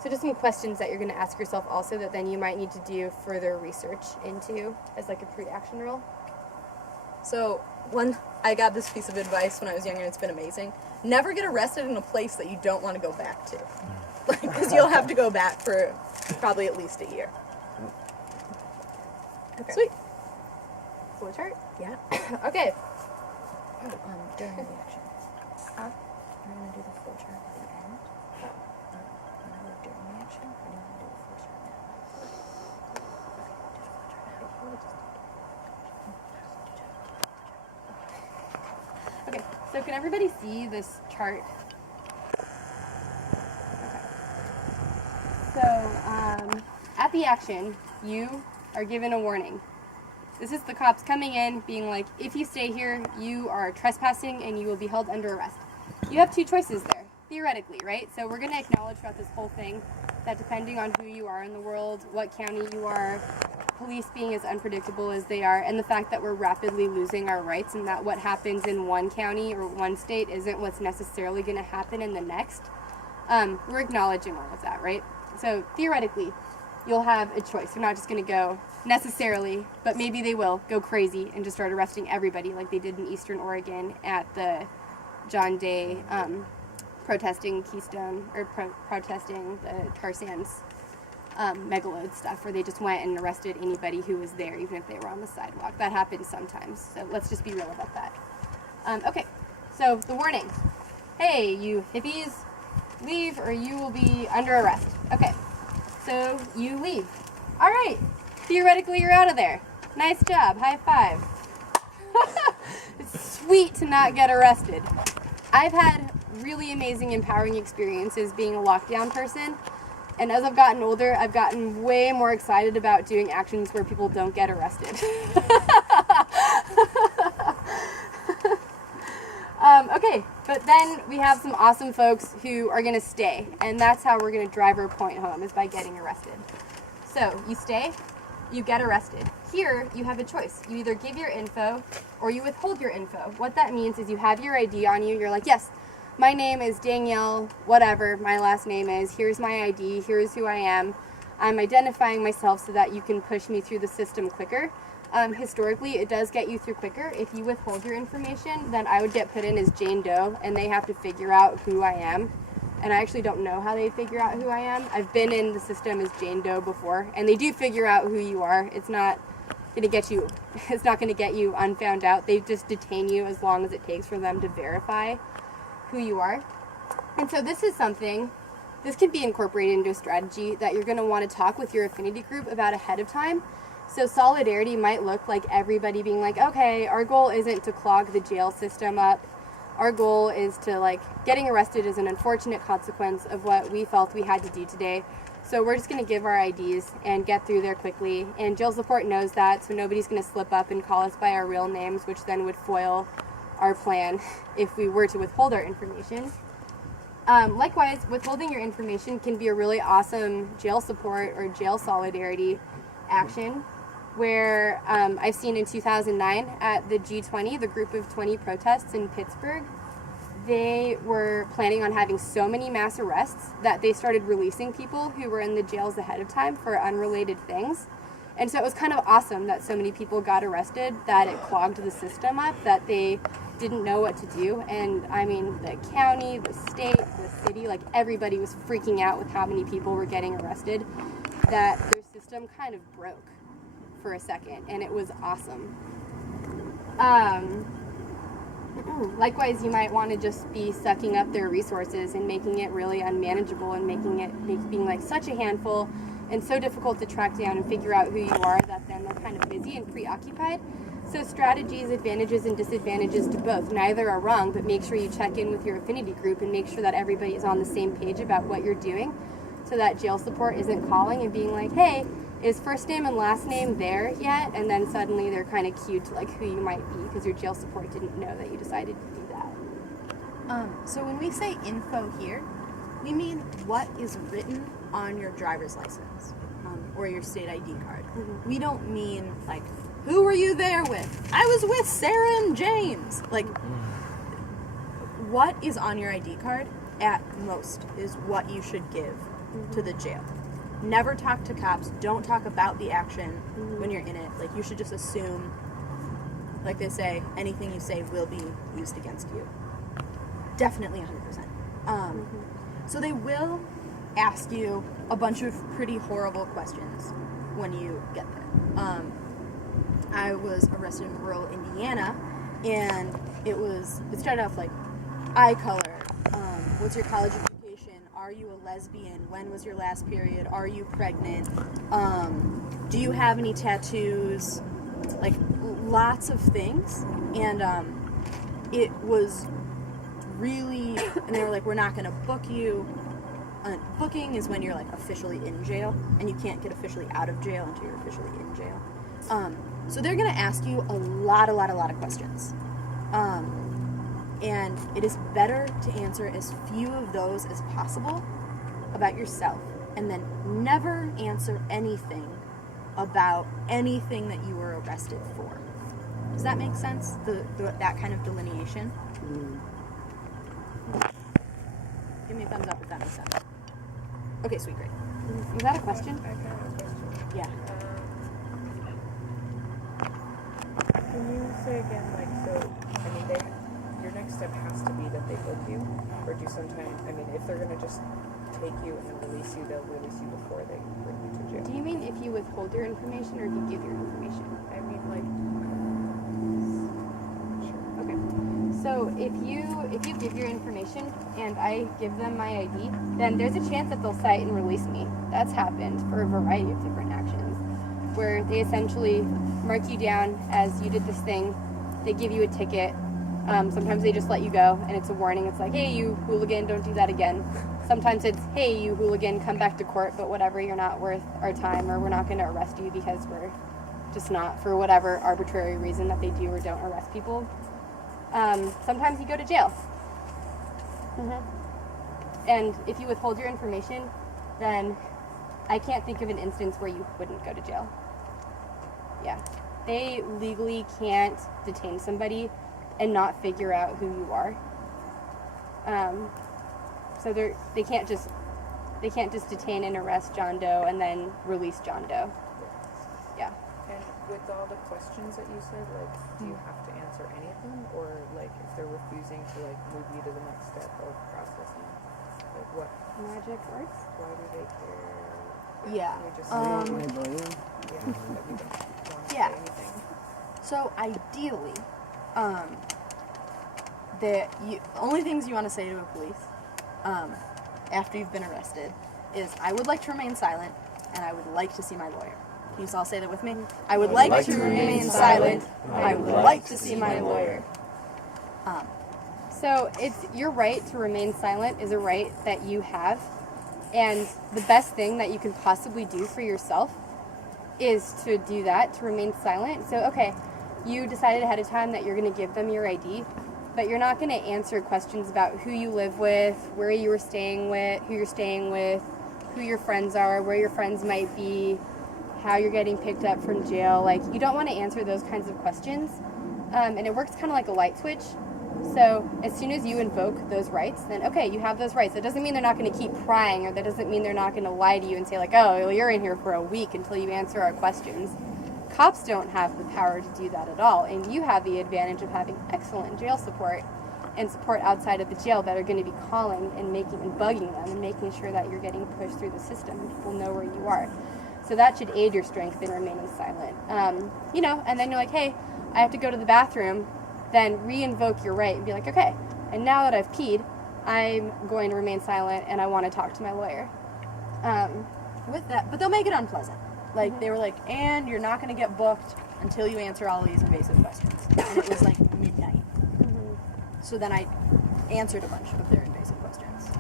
So just some questions that you're going to ask yourself also that then you might need to do further research into as like a pre-action role. So I got this piece of advice when I was younger, and it's been amazing. Never get arrested in a place that you don't want to go back to. Because you'll have to go back for probably at least a year. Okay. Sweet. Flow chart? Yeah. Okay. During the action. We're going to do the flow chart at the end. During the action, or do you want to do the flow chart now? Okay, so can everybody see this chart? Okay. So, at the action, you are given a warning. This is the cops coming in, being like, if you stay here, you are trespassing and you will be held under arrest. You have two choices there, theoretically, right? So we're going to acknowledge throughout this whole thing that depending on who you are in the world, what county you are, police being as unpredictable as they are, and the fact that we're rapidly losing our rights, and that what happens in one county or one state isn't what's necessarily going to happen in the next, we're acknowledging all of that, right? So theoretically, you'll have a choice. You're not just going to go necessarily, but maybe they will go crazy and just start arresting everybody like they did in Eastern Oregon at the John Day protesting Keystone, or protesting the tar sands megalode stuff, where they just went and arrested anybody who was there, even if they were on the sidewalk. That happens sometimes, so let's just be real about that. Okay, so the warning. Hey, you hippies, leave or you will be under arrest. Okay, so you leave. All right, theoretically you're out of there. Nice job, high five. It's sweet to not get arrested. I've had really amazing, empowering experiences being a lockdown person. And as I've gotten older, I've gotten way more excited about doing actions where people don't get arrested. Okay, but then we have some awesome folks who are going to stay. And that's how we're going to drive our point home, is by getting arrested. So you stay, you get arrested. Here, you have a choice. You either give your info or you withhold your info. What that means is you have your ID on you. You're like, yes, my name is Danielle, whatever my last name is. Here's my ID. Here's who I am. I'm identifying myself so that you can push me through the system quicker. Historically, it does get you through quicker. If you withhold your information, then I would get put in as Jane Doe, and they have to figure out who I am. And I actually don't know how they figure out who I am. I've been in the system as Jane Doe before, and they do figure out who you are. It's not going to get you, it's not going to get you unfound out. They just detain you as long as it takes for them to verify who you are. And so this is something, this can be incorporated into a strategy that you're going to want to talk with your affinity group about ahead of time. So solidarity might look like everybody being like, okay, our goal isn't to clog the jail system up. our goal is to, like, getting arrested is an unfortunate consequence of what we felt we had to do today. So we're just going to give our IDs and get through there quickly. And jail support knows that, so nobody's going to slip up and call us by our real names, which then would foil our plan if we were to withhold our information. Likewise, withholding your information can be a really awesome jail support or jail solidarity action, where I've seen in 2009 at the G20, the Group of 20 protests in Pittsburgh, they were planning on having so many mass arrests that they started releasing people who were in the jails ahead of time for unrelated things. And so it was kind of awesome that so many people got arrested, that it clogged the system up, that they didn't know what to do. And I mean, the county, the state, the city, like everybody was freaking out with how many people were getting arrested, that their system kind of broke for a second, and it was awesome. Likewise, you might want to just be sucking up their resources and making it really unmanageable and being like such a handful and so difficult to track down and figure out who you are that then they're kind of busy and preoccupied. So strategies, advantages, and disadvantages to both. Neither are wrong, but make sure you check in with your affinity group and make sure that everybody is on the same page about what you're doing so that jail support isn't calling and being like, hey, is first name and last name there yet? And then suddenly they're kind of cued to like who you might be because your jail support didn't know that you decided to do that. So when we say info here, we mean what is written on your driver's license or your state ID card. Mm-hmm. We don't mean like, who were you there with? I was with Sarah and James. Like, what is on your ID card at most is what you should give to the jail. Never talk to cops. Don't talk about the action when you're in it. Like, you should just assume, like they say, anything you say will be used against you. Definitely 100%. So they will ask you a bunch of pretty horrible questions when you get there. I was arrested in rural Indiana, and it started off like eye color, what's your college education, are you a lesbian, when was your last period, are you pregnant, do you have any tattoos, like lots of things. And it was really, and they were like, we're not going to book you. Booking is when you're like officially in jail, and you can't get officially out of jail until you're officially in jail. So they're going to ask you a lot of questions. And it is better to answer as few of those as possible about yourself, and then never answer anything about anything that you were arrested for. Does that make sense? That kind of delineation? Give me a thumbs up if that makes sense. Okay, sweet, great. Was that a question? I have a question. Yeah. Can you say again, like, so, I mean, your next step has to be that they book you, or do sometimes, I mean, if they're going to just take you and then release you, they'll release you before they bring you to jail. Do you mean if you withhold your information or if you give your information? I mean, like, Okay. So if you give your information and I give them my ID, then there's a chance that they'll cite and release me. That's happened for a variety of different actions, where they essentially mark you down as you did this thing. They give you a ticket. Sometimes they just let you go, and it's a warning. It's like, hey, you hooligan, don't do that again. Sometimes it's, hey, you hooligan, come back to court, but whatever, you're not worth our time, or we're not going to arrest you because we're just not, for whatever arbitrary reason that they do or don't arrest people. Sometimes you go to jail. And if you withhold your information, then I can't think of an instance where you wouldn't go to jail. Yeah. They legally can't detain somebody and not figure out who you are. So they can't just detain and arrest John Doe and then release John Doe. Yeah. and with all the questions that you said, like, do you have to answer any of them, or like if they're refusing to like move you to the next step of processing, like what magic works? Why do they care? Yeah. Can we just My brain. Yeah. That we don't want to Yeah. say anything. So ideally, the only things you want to say to a police after you've been arrested is, I would like to remain silent, and I would like to see my lawyer. Can you all say that with me? I would like to remain silent. I would like to see my lawyer. So it's your right to remain silent is a right that you have, and the best thing that you can possibly do for yourself is to do that, to remain silent. So okay, you decided ahead of time that you're going to give them your ID, but you're not going to answer questions about who you live with, where you were staying with, who you're staying with, who your friends are, where your friends might be, how you're getting picked up from jail. Like, you don't want to answer those kinds of questions. And it works kind of like a light switch. So as soon as you invoke those rights, then okay, you have those rights. That doesn't mean they're not going to keep prying, or that doesn't mean they're not going to lie to you and say like, oh, well, you're in here for a week until you answer our questions. Cops don't have the power to do that at all, and you have the advantage of having excellent jail support and support outside of the jail that are going to be calling and bugging them and making sure that you're getting pushed through the system and people know where you are. So that should aid your strength in remaining silent. And then you're like, hey, I have to go to the bathroom. Then re-invoke your right and be like, okay, and now that I've peed, I'm going to remain silent and I want to talk to my lawyer. With that, but they'll make it unpleasant. Like, they were like, and you're not going to get booked until you answer all these invasive questions. And it was like midnight. So then I answered a bunch of their invasive questions.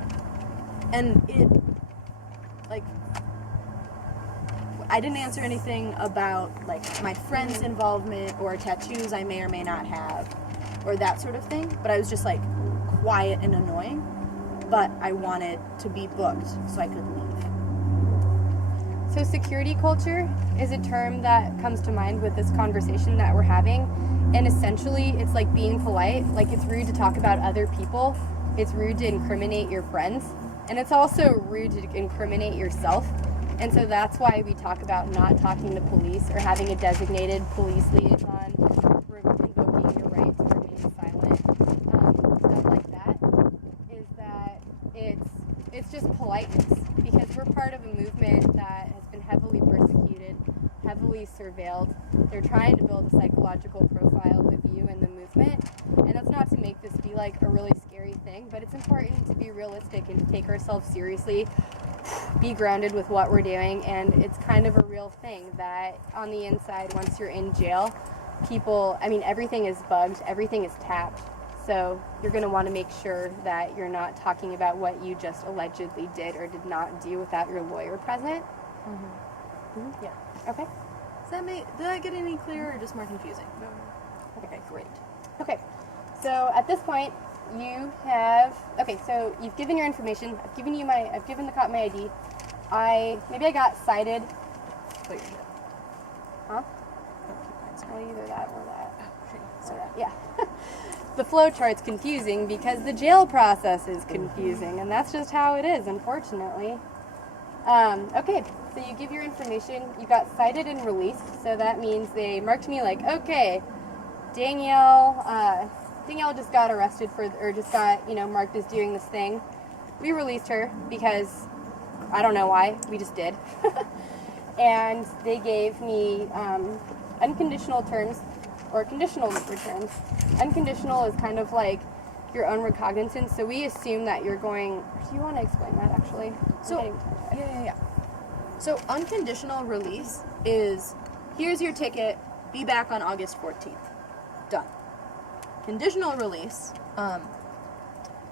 And I didn't answer anything about, like, my friend's involvement or tattoos I may or may not have or that sort of thing. But I was just, like, quiet and annoying. But I wanted to be booked so I could leave. So security culture is a term that comes to mind with this conversation that we're having. And essentially, it's like being polite. Like, it's rude to talk about other people. It's rude to incriminate your friends. And it's also rude to incriminate yourself. And so that's why we talk about not talking to police or having a designated police liaison, invoking your right to remain silent, stuff like that, is that it's just politeness, because we're part of a movement that has been heavily persecuted, heavily surveilled. They're trying to build a psychological profile of you and the movement, and that's not to make this be like a really scary thing, but it's important to be realistic and to take ourselves seriously, be grounded with what we're doing, and it's kind of a real thing that on the inside, once you're in jail, everything is bugged, everything is tapped. So you're going to want to make sure that you're not talking about what you just allegedly did or did not do without your lawyer present. Yeah. Okay. Did I get any clearer or just more confusing? No. Okay, great. Okay, so at this point, so you've given your information. I've given the cop my ID. Maybe I got cited. Put your head. Huh? Well, either that or that. Or that. Yeah. The flow chart's confusing because the jail process is confusing, and that's just how it is, unfortunately. Okay, so you give your information. You got cited and released, so that means they marked me like, okay, Danielle just got arrested marked as doing this thing. We released her because I don't know why, we just did. And they gave me unconditional terms or conditional returns. Unconditional is kind of like your own recognizance, so we assume that you're going. Do you want to explain that actually? Yeah. So unconditional release is, here's your ticket, be back on August 14th. Done. Conditional release,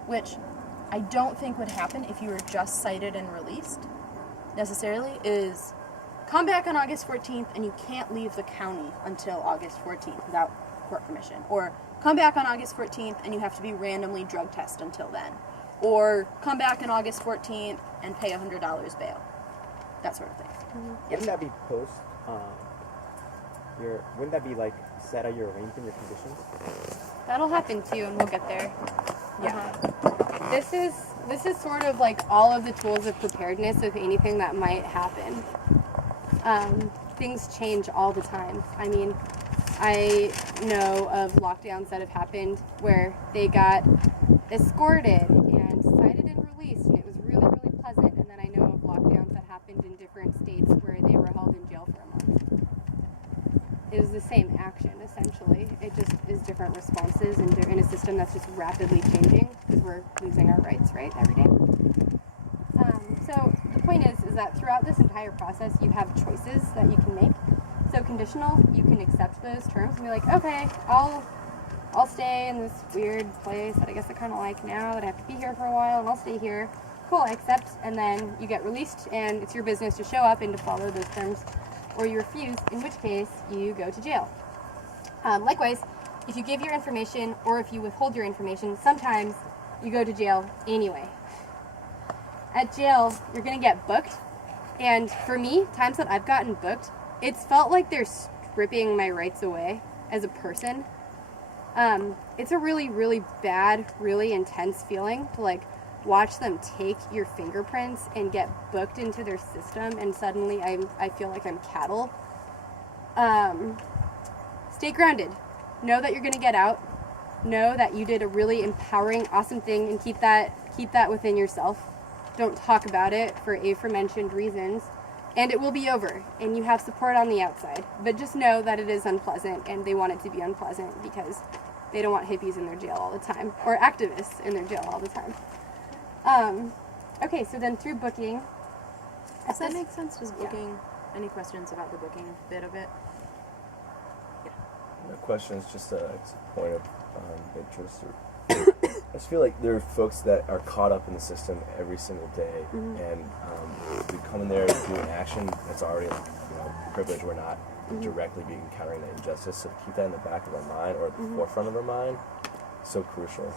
which I don't think would happen if you were just cited and released necessarily, is come back on August 14th and you can't leave the county until August 14th without court permission. Or come back on August 14th and you have to be randomly drug tested until then. Or come back on August 14th and pay $100 bail. That sort of thing. Wouldn't that be post, wouldn't that be like set at your arrangement, your conditions? That'll happen too, and we'll get there. Yeah. This is sort of like all of the tools of preparedness of anything that might happen. Things change all the time. I mean, I know of lockdowns that have happened where they got escorted and cited and released, and it was really, really pleasant. And then I know of lockdowns that happened in different states where they were held in jail for a month. It was the same action, essentially. It just is different responses in a system that's just rapidly changing because we're losing our rights, right, every day. So the point is that throughout this entire process, you have choices that you can make. So conditional, you can accept those terms and be like, okay, I'll I'll stay in this weird place that I guess I kind of like now, that I have to be here for a while, and I'll stay here. Cool, I accept, and then you get released, and it's your business to show up and to follow those terms, or you refuse, in which case you go to jail. Likewise, if you give your information or if you withhold your information, sometimes you go to jail anyway. At jail, you're going to get booked, and for me, times that I've gotten booked, it's felt like they're stripping my rights away as a person. It's a really, really bad, really intense feeling to like watch them take your fingerprints and get booked into their system, and suddenly I feel like I'm cattle. Stay grounded. Know that you're gonna get out. Know that you did a really empowering, awesome thing, and keep that within yourself. Don't talk about it for aforementioned reasons, and it will be over, and you have support on the outside. But just know that it is unpleasant, and they want it to be unpleasant because they don't want hippies in their jail all the time, or activists in their jail all the time. Okay, so then through booking. Does that make sense? Does booking, any questions about the booking bit of it? The question is just a point of interest. I just feel like there are folks that are caught up in the system every single day, and we come in there doing action that's already, privilege. We're not directly being encountering that injustice. So to keep that in the back of our mind or at the forefront of our mind, so crucial.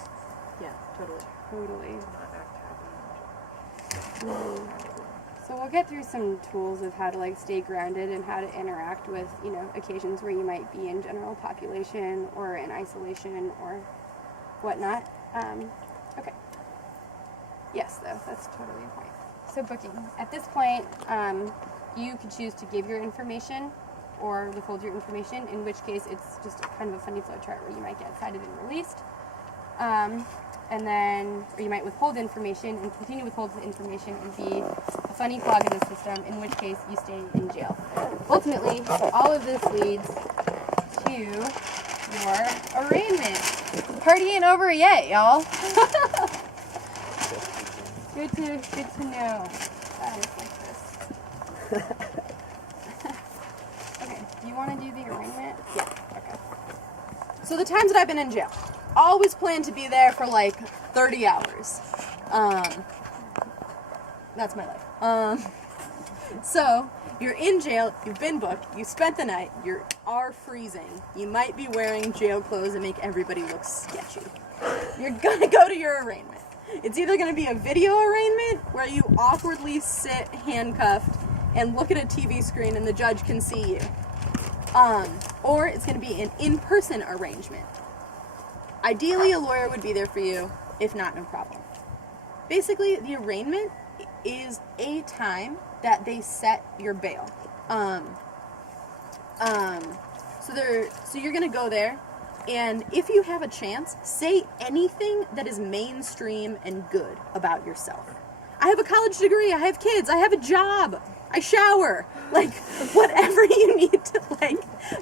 Yeah, totally. Totally. So we'll get through some tools of how to like stay grounded and how to interact with, occasions where you might be in general population or in isolation or whatnot. Okay. Yes, though, that's totally a point. So booking. At this point, you could choose to give your information or withhold your information, in which case it's just kind of a funny flow chart where you might get cited and released. Or you might withhold information and continue to withhold the information and be a funny clog in the system, in which case you stay in jail. Ultimately, all of this leads to your arraignment. The party ain't over yet, y'all. Good to know that it's like this. Okay, do you want to do the arraignment? Yeah. Okay. So the times that I've been in jail, always plan to be there for like 30 hours. That's my life. So you're in jail, you've been booked, you spent the night, you are freezing, you might be wearing jail clothes that make everybody look sketchy. You're gonna go to your arraignment. It's either gonna be a video arraignment where you awkwardly sit handcuffed and look at a TV screen and the judge can see you. Or it's gonna be an in-person arrangement. Ideally, a lawyer would be there for you. If not, no problem. Basically, the arraignment is a time that they set your bail. So you're gonna go there, and if you have a chance, say anything that is mainstream and good about yourself. I have a college degree, I have kids, I have a job, I shower. Like, whatever you need to,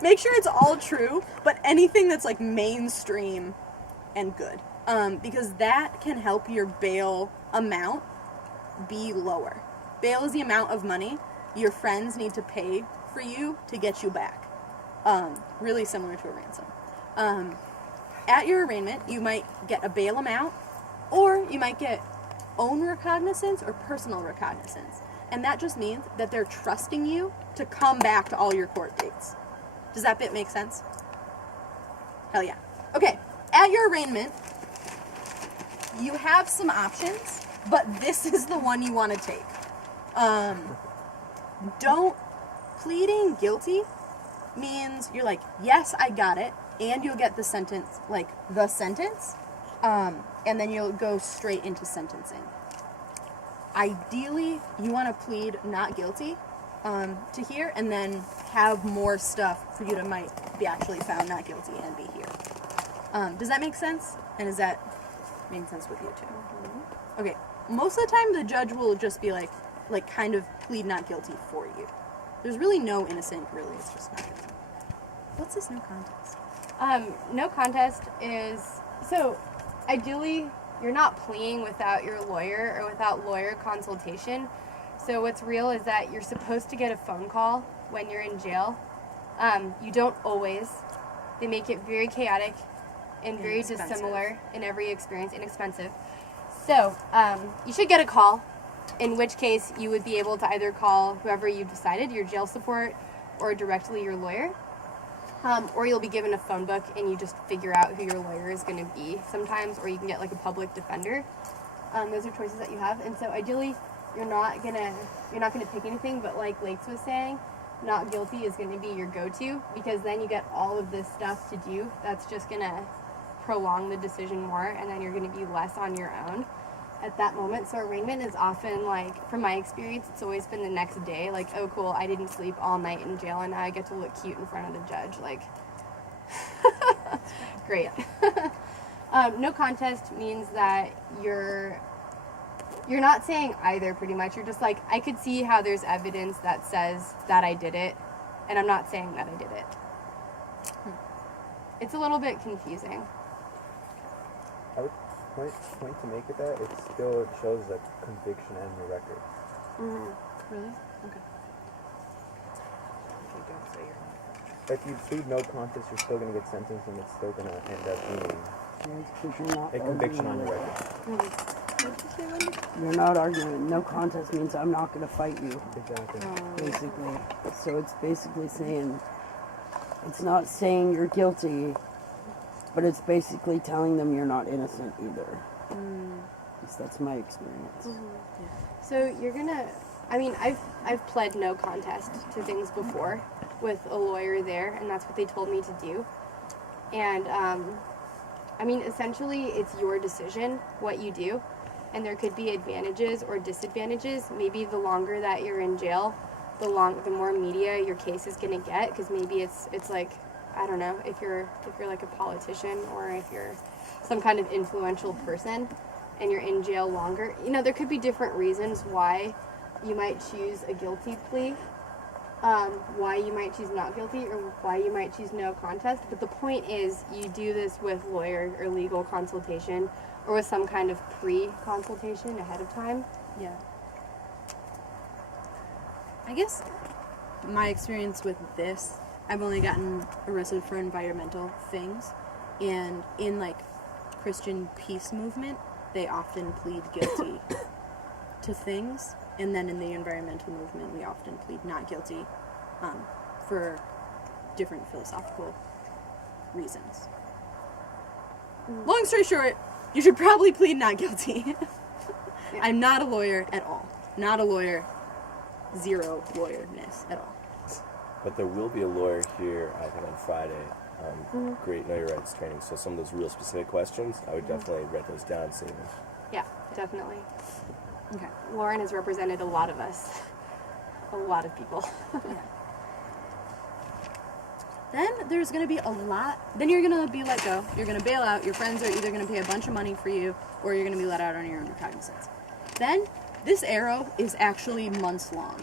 make sure it's all true, but anything that's, mainstream and good. Because that can help your bail amount be lower. Bail is the amount of money your friends need to pay for you to get you back. Really similar to a ransom. At your arraignment, you might get a bail amount, or you might get own recognizance or personal recognizance. And that just means that they're trusting you to come back to all your court dates. Does that bit make sense? Hell yeah. Okay, at your arraignment, you have some options, but this is the one you want to take. Pleading guilty means you're like, yes, I got it, and you'll get the sentence, and then you'll go straight into sentencing. Ideally, you want to plead not guilty to here, and then have more stuff for you to might be actually found not guilty and be here. Does that make sense? And is that making sense with you too? Mm-hmm. Okay, most of the time the judge will just be like kind of plead not guilty for you. There's really no innocent, really, it's just not guilty. What's this no contest? No contest is, so ideally you're not pleading without your lawyer or without lawyer consultation. So what's real is that you're supposed to get a phone call when you're in jail. You don't always. They make it very chaotic. and very dissimilar in every experience, inexpensive. So, you should get a call, in which case you would be able to either call whoever you decided, your jail support, or directly your lawyer. Or you'll be given a phone book and you just figure out who your lawyer is going to be sometimes, or you can get like a public defender. Those are choices that you have. And so ideally, you're not gonna pick anything, but like Lates was saying, not guilty is gonna be your go-to, because then you get all of this stuff to do that's just gonna prolong the decision more, and then you're gonna be less on your own at that moment. So arraignment is often, like, from my experience, it's always been the next day, like, oh cool, I didn't sleep all night in jail and now I get to look cute in front of the judge, like, great. No contest means that you're not saying either, pretty much. You're just like, I could see how there's evidence that says that I did it, and I'm not saying that I did it. It's a little bit confusing. I would point to make it that it still shows a conviction and the record. Really? Okay. If you plead no contest, you're still going to get sentenced, and it's still going to end up being a conviction on your record. You're not arguing. No contest means I'm not going to fight you. Exactly. Basically. So it's basically saying, it's not saying you're guilty, but it's basically telling them you're not innocent either. At least that's my experience. So you're gonna, I mean, I've pled no contest to things before with a lawyer there, and that's what they told me to do. And I mean, essentially, it's your decision what you do, and there could be advantages or disadvantages. Maybe the longer that you're in jail, the more media your case is gonna get, because maybe it's like, I don't know, if you're like a politician, or if you're some kind of influential person and you're in jail longer, you know, there could be different reasons why you might choose a guilty plea, why you might choose not guilty, or why you might choose no contest. But the point is, you do this with lawyer or legal consultation, or with some kind of pre-consultation ahead of time. Yeah. I guess my experience with this, I've only gotten arrested for environmental things, and in like Christian peace movement, they often plead guilty to things, and then in the environmental movement, we often plead not guilty for different philosophical reasons. Long story short, you should probably plead not guilty. I'm not a lawyer at all. Not a lawyer. Zero lawyerness at all. But there will be a lawyer here, I think, on Friday. Great Know Your Rights training. So some of those real specific questions, I would definitely write those down and save them. Yeah, definitely. Okay. Lauren has represented a lot of us. A lot of people. Yeah. Then there's going to be a lot. Then you're going to be let go. You're going to bail out. Your friends are either going to pay a bunch of money for you, or you're going to be let out on your own recognizance. Then this arrow is actually months long.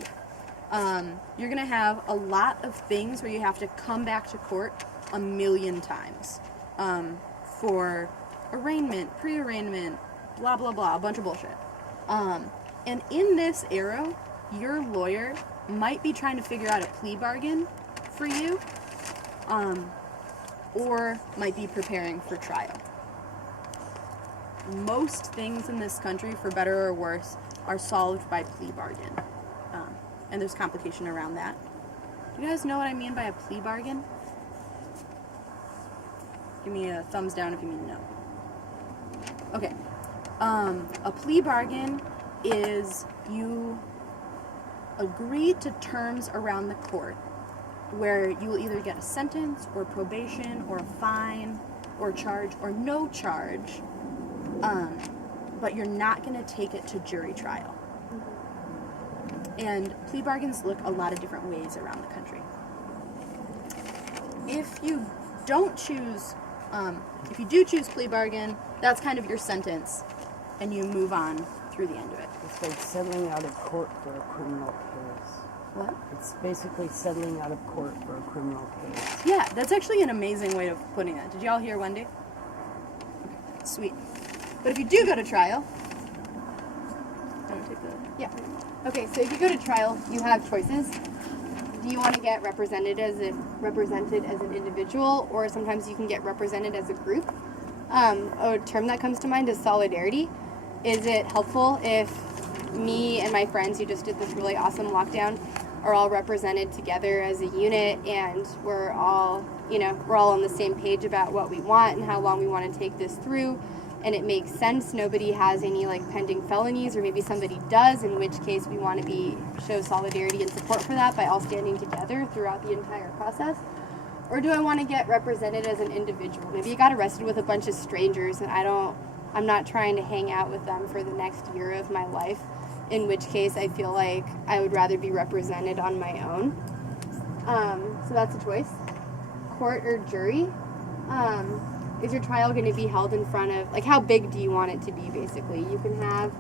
You're going to have a lot of things where you have to come back to court a million times for arraignment, pre-arraignment, blah, blah, blah, a bunch of bullshit. And in this arrow, your lawyer might be trying to figure out a plea bargain for you, or might be preparing for trial. Most things in this country, for better or worse, are solved by plea bargain. And there's complication around that. Do you guys know what I mean by a plea bargain? Give me a thumbs down if you mean no. Okay. A plea bargain is you agree to terms around the court where you will either get a sentence or probation or a fine or charge or no charge, but you're not going to take it to jury trial. And plea bargains look a lot of different ways around the country. If you don't choose, if you do choose plea bargain, that's kind of your sentence, and you move on through the end of it. It's like settling out of court for a criminal case. What? It's basically settling out of court for a criminal case. Yeah, that's actually an amazing way of putting it. Did y'all hear Wendy? Okay, sweet. But if you do go to trial, yeah. Okay, so if you go to trial, you have choices. Do you want to get represented as an individual, or sometimes you can get represented as a group? A term that comes to mind is solidarity. Is it helpful if me and my friends who just did this really awesome lockdown are all represented together as a unit, and we're all on the same page about what we want and how long we want to take this through, and it makes sense, nobody has any like pending felonies, or maybe somebody does, in which case we want to show solidarity and support for that by all standing together throughout the entire process? Or do I want to get represented as an individual? Maybe you got arrested with a bunch of strangers and I'm not trying to hang out with them for the next year of my life, in which case I feel like I would rather be represented on my own. So that's a choice. Court or jury. Is your trial going to be held in front of, like, how big do you want it to be, basically? You can have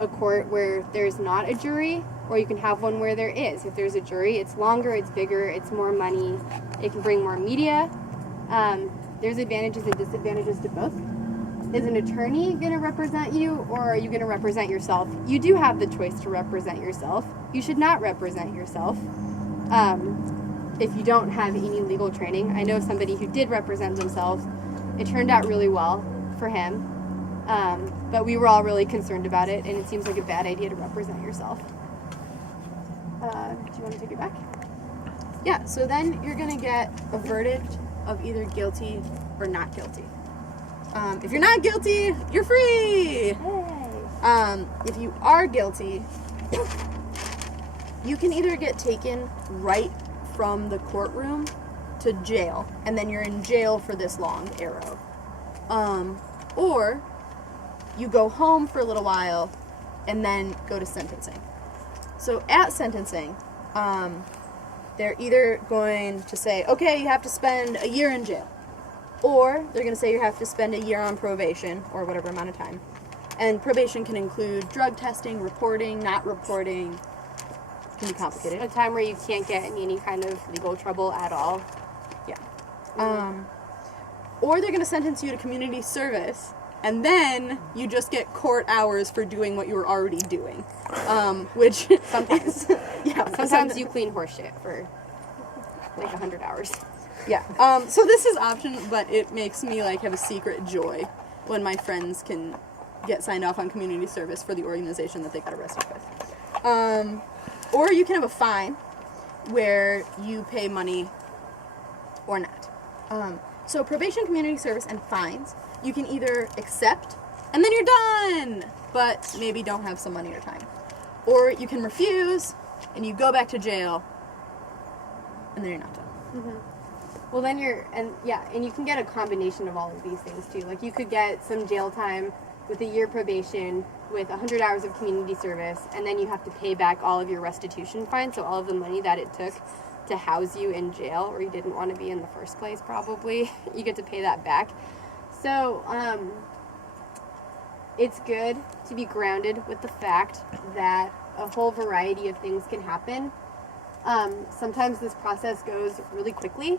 a court where there's not a jury, or you can have one where there is. If there's a jury, it's longer, it's bigger, it's more money, it can bring more media. There's advantages and disadvantages to both. Is an attorney going to represent you, or are you going to represent yourself? You do have the choice to represent yourself. You should not represent yourself if you don't have any legal training. I know somebody who did represent themselves. It turned out really well for him, but we were all really concerned about it, and it seems like a bad idea to represent yourself. Do you want to take it back? Yeah, so then you're going to get a verdict of either guilty or not guilty. If you're not guilty, you're free! If you are guilty, you can either get taken right from the courtroom to jail, and then you're in jail for this long arrow. Or you go home for a little while and then go to sentencing. So at sentencing, they're either going to say, okay, you have to spend a year in jail, or they're going to say you have to spend a year on probation, or whatever amount of time. And probation can include drug testing, reporting, not reporting. It can be complicated. A time where you can't get in any kind of legal trouble at all. Yeah. Or they're going to sentence you to community service, and then you just get court hours for doing what you were already doing. Which sometimes. Yeah. Sometimes you clean horse shit for like 100 hours. Yeah. So this is optional, but it makes me like have a secret joy when my friends can get signed off on community service for the organization that they got arrested with. Or you can have a fine where you pay money or not. So probation, community service, and fines, you can either accept and then you're done, but maybe don't have some money or time. Or you can refuse and you go back to jail and then you're not done. Mm-hmm. Well, then and you can get a combination of all of these things too. Like you could get some jail time with a year probation, with 100 hours of community service, and then you have to pay back all of your restitution fines, so all of the money that it took to house you in jail, or you didn't want to be in the first place probably, you get to pay that back. So it's good to be grounded with the fact that a whole variety of things can happen. Sometimes this process goes really quickly.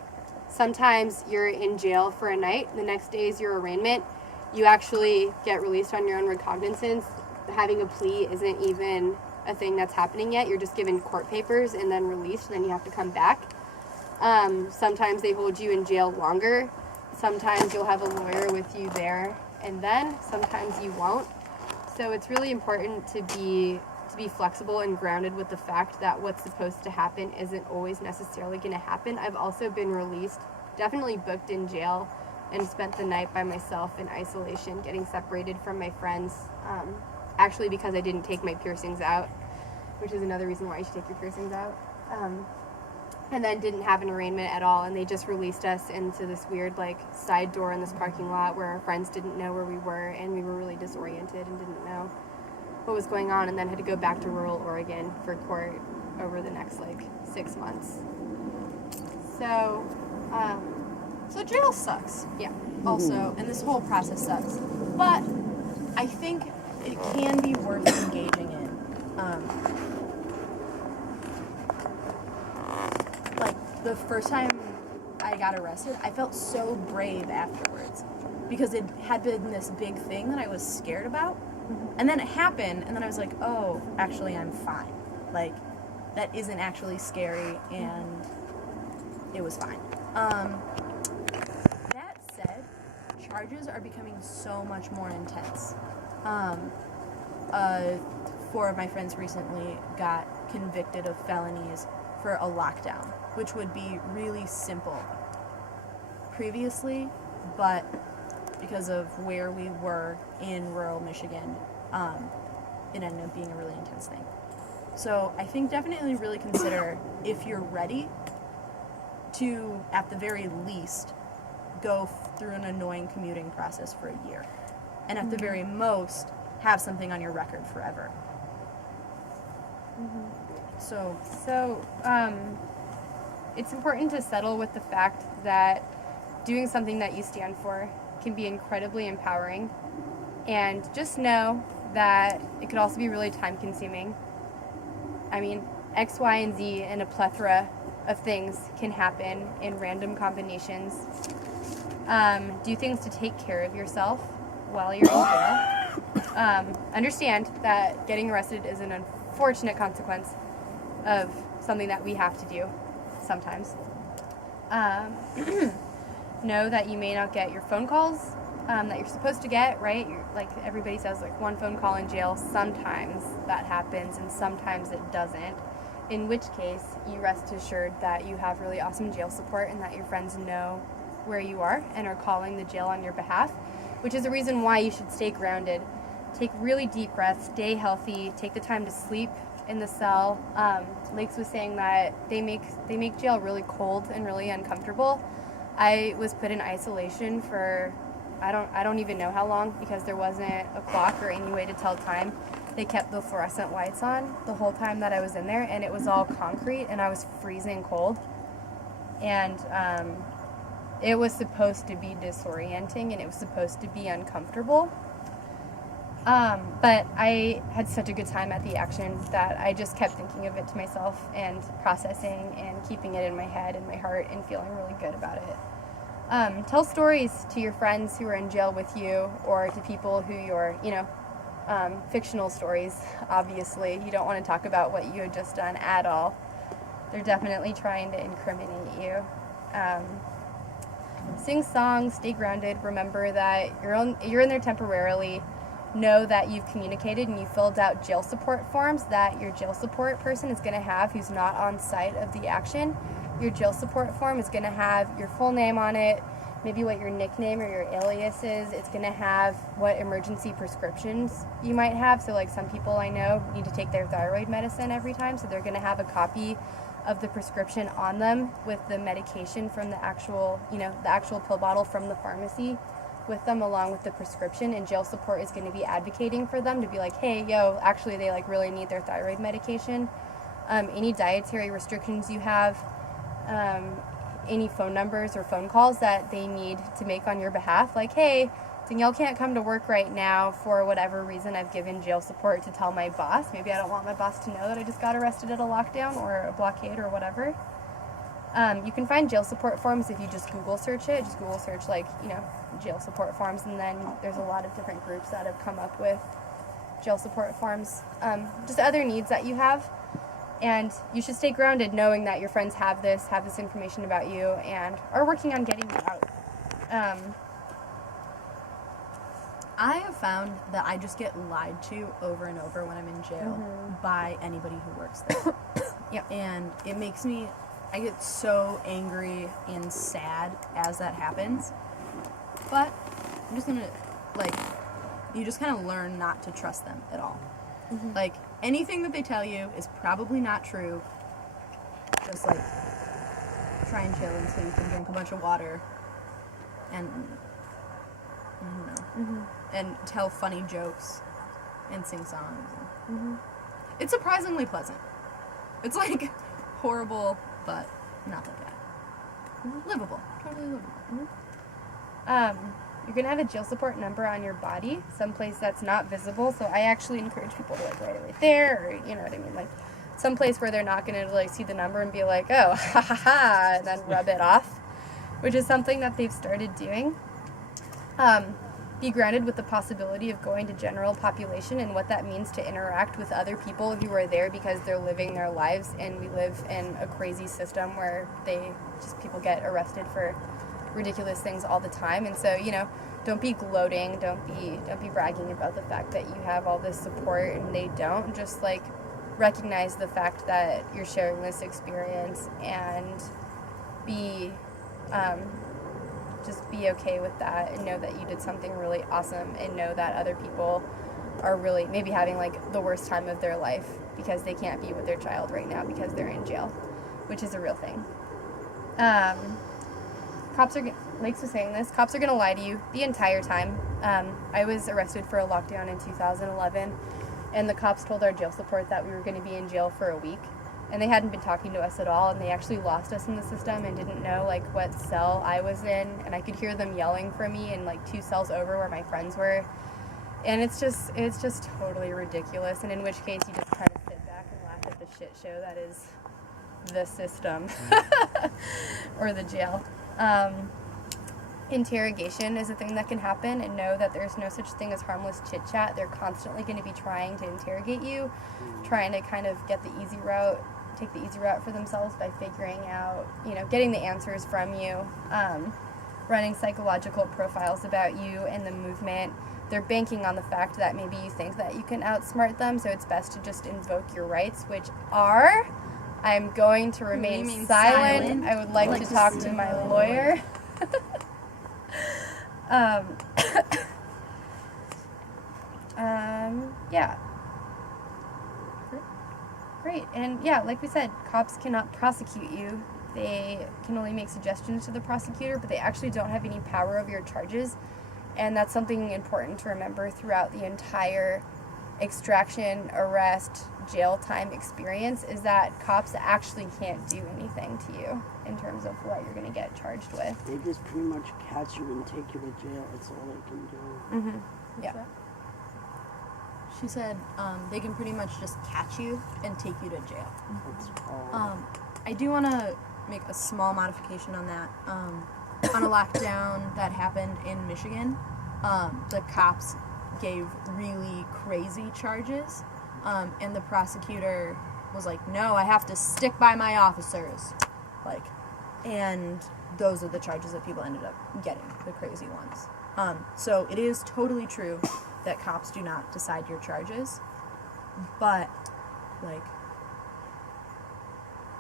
Sometimes you're in jail for a night, the next day is your arraignment. You actually get released on your own recognizance. Having a plea isn't even a thing that's happening yet. You're just given court papers and then released, and then you have to come back. Sometimes they hold you in jail longer. Sometimes you'll have a lawyer with you there, and then sometimes you won't. So it's really important to be flexible and grounded with the fact that what's supposed to happen isn't always necessarily going to happen. I've also been released, definitely booked in jail, and spent the night by myself in isolation, getting separated from my friends, actually because I didn't take my piercings out, which is another reason why you should take your piercings out. And then didn't have an arraignment at all, and they just released us into this weird side door in this parking lot where our friends didn't know where we were, and we were really disoriented and didn't know what was going on, and then had to go back to rural Oregon for court over the next 6 months. So So jail sucks. Yeah. Also, and this whole process sucks. But I think it can be worth engaging in. The first time I got arrested, I felt so brave afterwards because it had been this big thing that I was scared about. And then it happened, and then I was like, oh, actually I'm fine. That isn't actually scary, and it was fine. That said, charges are becoming so much more intense. 4 of my friends recently got convicted of felonies for a lockdown, which would be really simple previously, but because of where we were in rural Michigan, it ended up being a really intense thing. So I think definitely really consider if you're ready to, at the very least, go through an annoying commuting process for a year. And at the very most, have something on your record forever. So it's important to settle with the fact that doing something that you stand for can be incredibly empowering. And just know that it could also be really time consuming. I mean, X, Y, and Z and a plethora of things can happen in random combinations. Do things to take care of yourself while you're in jail. Understand that getting arrested is an unfortunate consequence of something that we have to do sometimes. Know that you may not get your phone calls that you're supposed to get, right? Like everybody says, like 1 phone call in jail. Sometimes that happens and sometimes it doesn't. In which case, you rest assured that you have really awesome jail support and that your friends know where you are and are calling the jail on your behalf, which is a reason why you should stay grounded. Take really deep breaths, stay healthy, take the time to sleep in the cell. Lakes was saying that they make jail really cold and really uncomfortable. I was put in isolation for I don't even know how long because there wasn't a clock or any way to tell time. They kept the fluorescent lights on the whole time that I was in there, and it was all concrete and I was freezing cold. And it was supposed to be disorienting and it was supposed to be uncomfortable. But I had such a good time at the action that I just kept thinking of it to myself and processing and keeping it in my head and my heart and feeling really good about it. Tell stories to your friends who are in jail with you or to people who you're, fictional stories, obviously. You don't want to talk about what you had just done at all. They're definitely trying to incriminate you. Sing songs, stay grounded, remember that you're in there temporarily. Know that you've communicated and you filled out jail support forms that your jail support person is going to have who's not on site of the action. Your jail support form is going to have your full name on it, maybe what your nickname or your alias is. It's going to have what emergency prescriptions you might have. So like some people I know need to take their thyroid medicine every time, so they're going to have a copy of the prescription on them with the medication from the actual pill bottle from the pharmacy with them along with the prescription, and jail support is going to be advocating for them to be like, hey, actually they like really need their thyroid medication. Any dietary restrictions you have, any phone numbers or phone calls that they need to make on your behalf, like, hey, Danielle can't come to work right now for whatever reason. I've given jail support to tell my boss. Maybe I don't want my boss to know that I just got arrested at a lockdown or a blockade or whatever. You can find jail support forms if you just Google search it. Just Google search jail support forms, and then there's a lot of different groups that have come up with jail support forms. Just other needs that you have. And you should stay grounded knowing that your friends have this information about you and are working on getting you out. I have found that I just get lied to over and over when I'm in jail by anybody who works there. Yeah, and it makes I get so angry and sad as that happens. But I'm just gonna, you just kind of learn not to trust them at all. Like, anything that they tell you is probably not true. Just, try and chill and sleep and drink a bunch of water. And, I don't know. And tell funny jokes and sing songs. It's surprisingly pleasant. It's, horrible, but not that bad. Livable. Totally livable. You're going to have a jail support number on your body, someplace that's not visible. So I actually encourage people to write it right there, or you know what I mean, someplace where they're not going to see the number and be like, oh, ha ha ha, and then rub it off, which is something that they've started doing. Be grounded with the possibility of going to general population and what that means to interact with other people who are there because they're living their lives, and we live in a crazy system where people get arrested for ridiculous things all the time. And so, you know, don't be gloating, don't be bragging about the fact that you have all this support and they don't. Just like recognize the fact that you're sharing this experience and be just be okay with that, and know that you did something really awesome, and know that other people are really maybe having like the worst time of their life because they can't be with their child right now because they're in jail, which is a real thing. Cops are, Lakes was saying this, cops are going to lie to you the entire time. I was arrested for a lockdown in 2011, and the cops told our jail support that we were going to be in jail for a week, and they hadn't been talking to us at all, and they actually lost us in the system and didn't know like what cell I was in, and I could hear them yelling for me in like 2 cells over where my friends were. And it's just totally ridiculous, and in which case you just kind of sit back and laugh at the shit show that is the system or the jail. Interrogation is a thing that can happen, and know that there's no such thing as harmless chit chat. They're constantly going to be trying to interrogate you, trying to kind of get the easy route, take the easy route for themselves by figuring out, you know, getting the answers from you, running psychological profiles about you and the movement. They're banking on the fact that maybe you think that you can outsmart them, so it's best to just invoke your rights, which are, I'm going to remain silent. I would like to talk to my lawyer. Yeah. Great. And yeah, like we said, cops cannot prosecute you. They can only make suggestions to the prosecutor, but they actually don't have any power over your charges. And that's something important to remember throughout the entire extraction, arrest, jail time experience, is that cops actually can't do anything to you in terms of what you're going to get charged with. They just pretty much catch you and take you to jail. That's all they can do. Mm-hmm. Yeah. She said they can pretty much just catch you and take you to jail. I do want to make a small modification on that. On a lockdown that happened in Michigan, the cops gave really crazy charges, and the prosecutor was like, no, I have to stick by my officers. Like, and those are the charges that people ended up getting, the crazy ones. So it is totally true that cops do not decide your charges, but like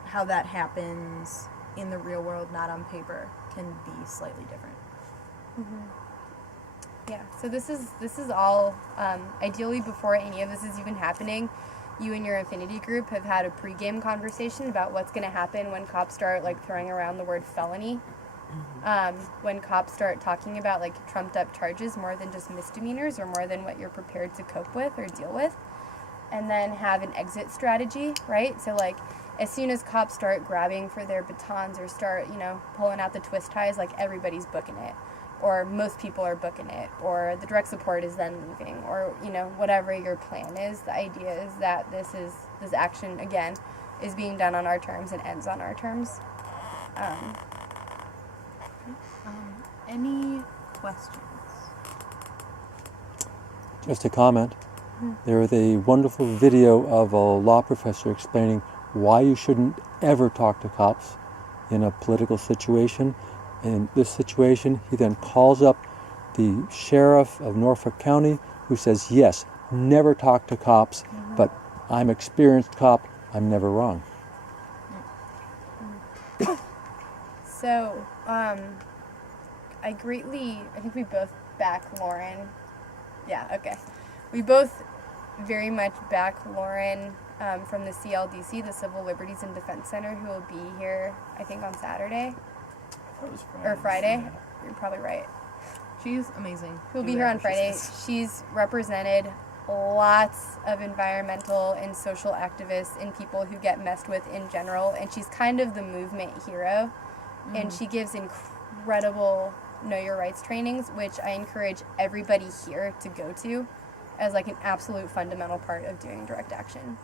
how that happens in the real world, not on paper, can be slightly different. Yeah, so this is all, ideally before any of this is even happening, you and your affinity group have had a pregame conversation about what's going to happen when cops start like throwing around the word felony. When cops start talking about like trumped up charges more than just misdemeanors or more than what you're prepared to cope with or deal with, and then have an exit strategy, right? So like as soon as cops start grabbing for their batons or start, you know, pulling out the twist ties, like everybody's booking it, or most people are booking it, or the direct support is then leaving, or, you know, whatever your plan is. The idea is that this action, again, is being done on our terms and ends on our terms. Any questions? Just a comment. There is a wonderful video of a law professor explaining why you shouldn't ever talk to cops in a political situation. In this situation, he then calls up the sheriff of Norfolk County, who says, yes, never talk to cops, but I'm an experienced cop, I'm never wrong. So, I think we both back Lauren. Yeah, okay. We both very much back Lauren from the CLDC, the Civil Liberties and Defense Center, who will be here, I think, on Saturday. Or Friday. You're probably right. She's amazing. Who'll be here on Friday. She's represented lots of environmental and social activists and people who get messed with in general, and she's kind of the movement hero. And she gives incredible Know Your Rights trainings, which I encourage everybody here to go to as like an absolute fundamental part of doing direct action.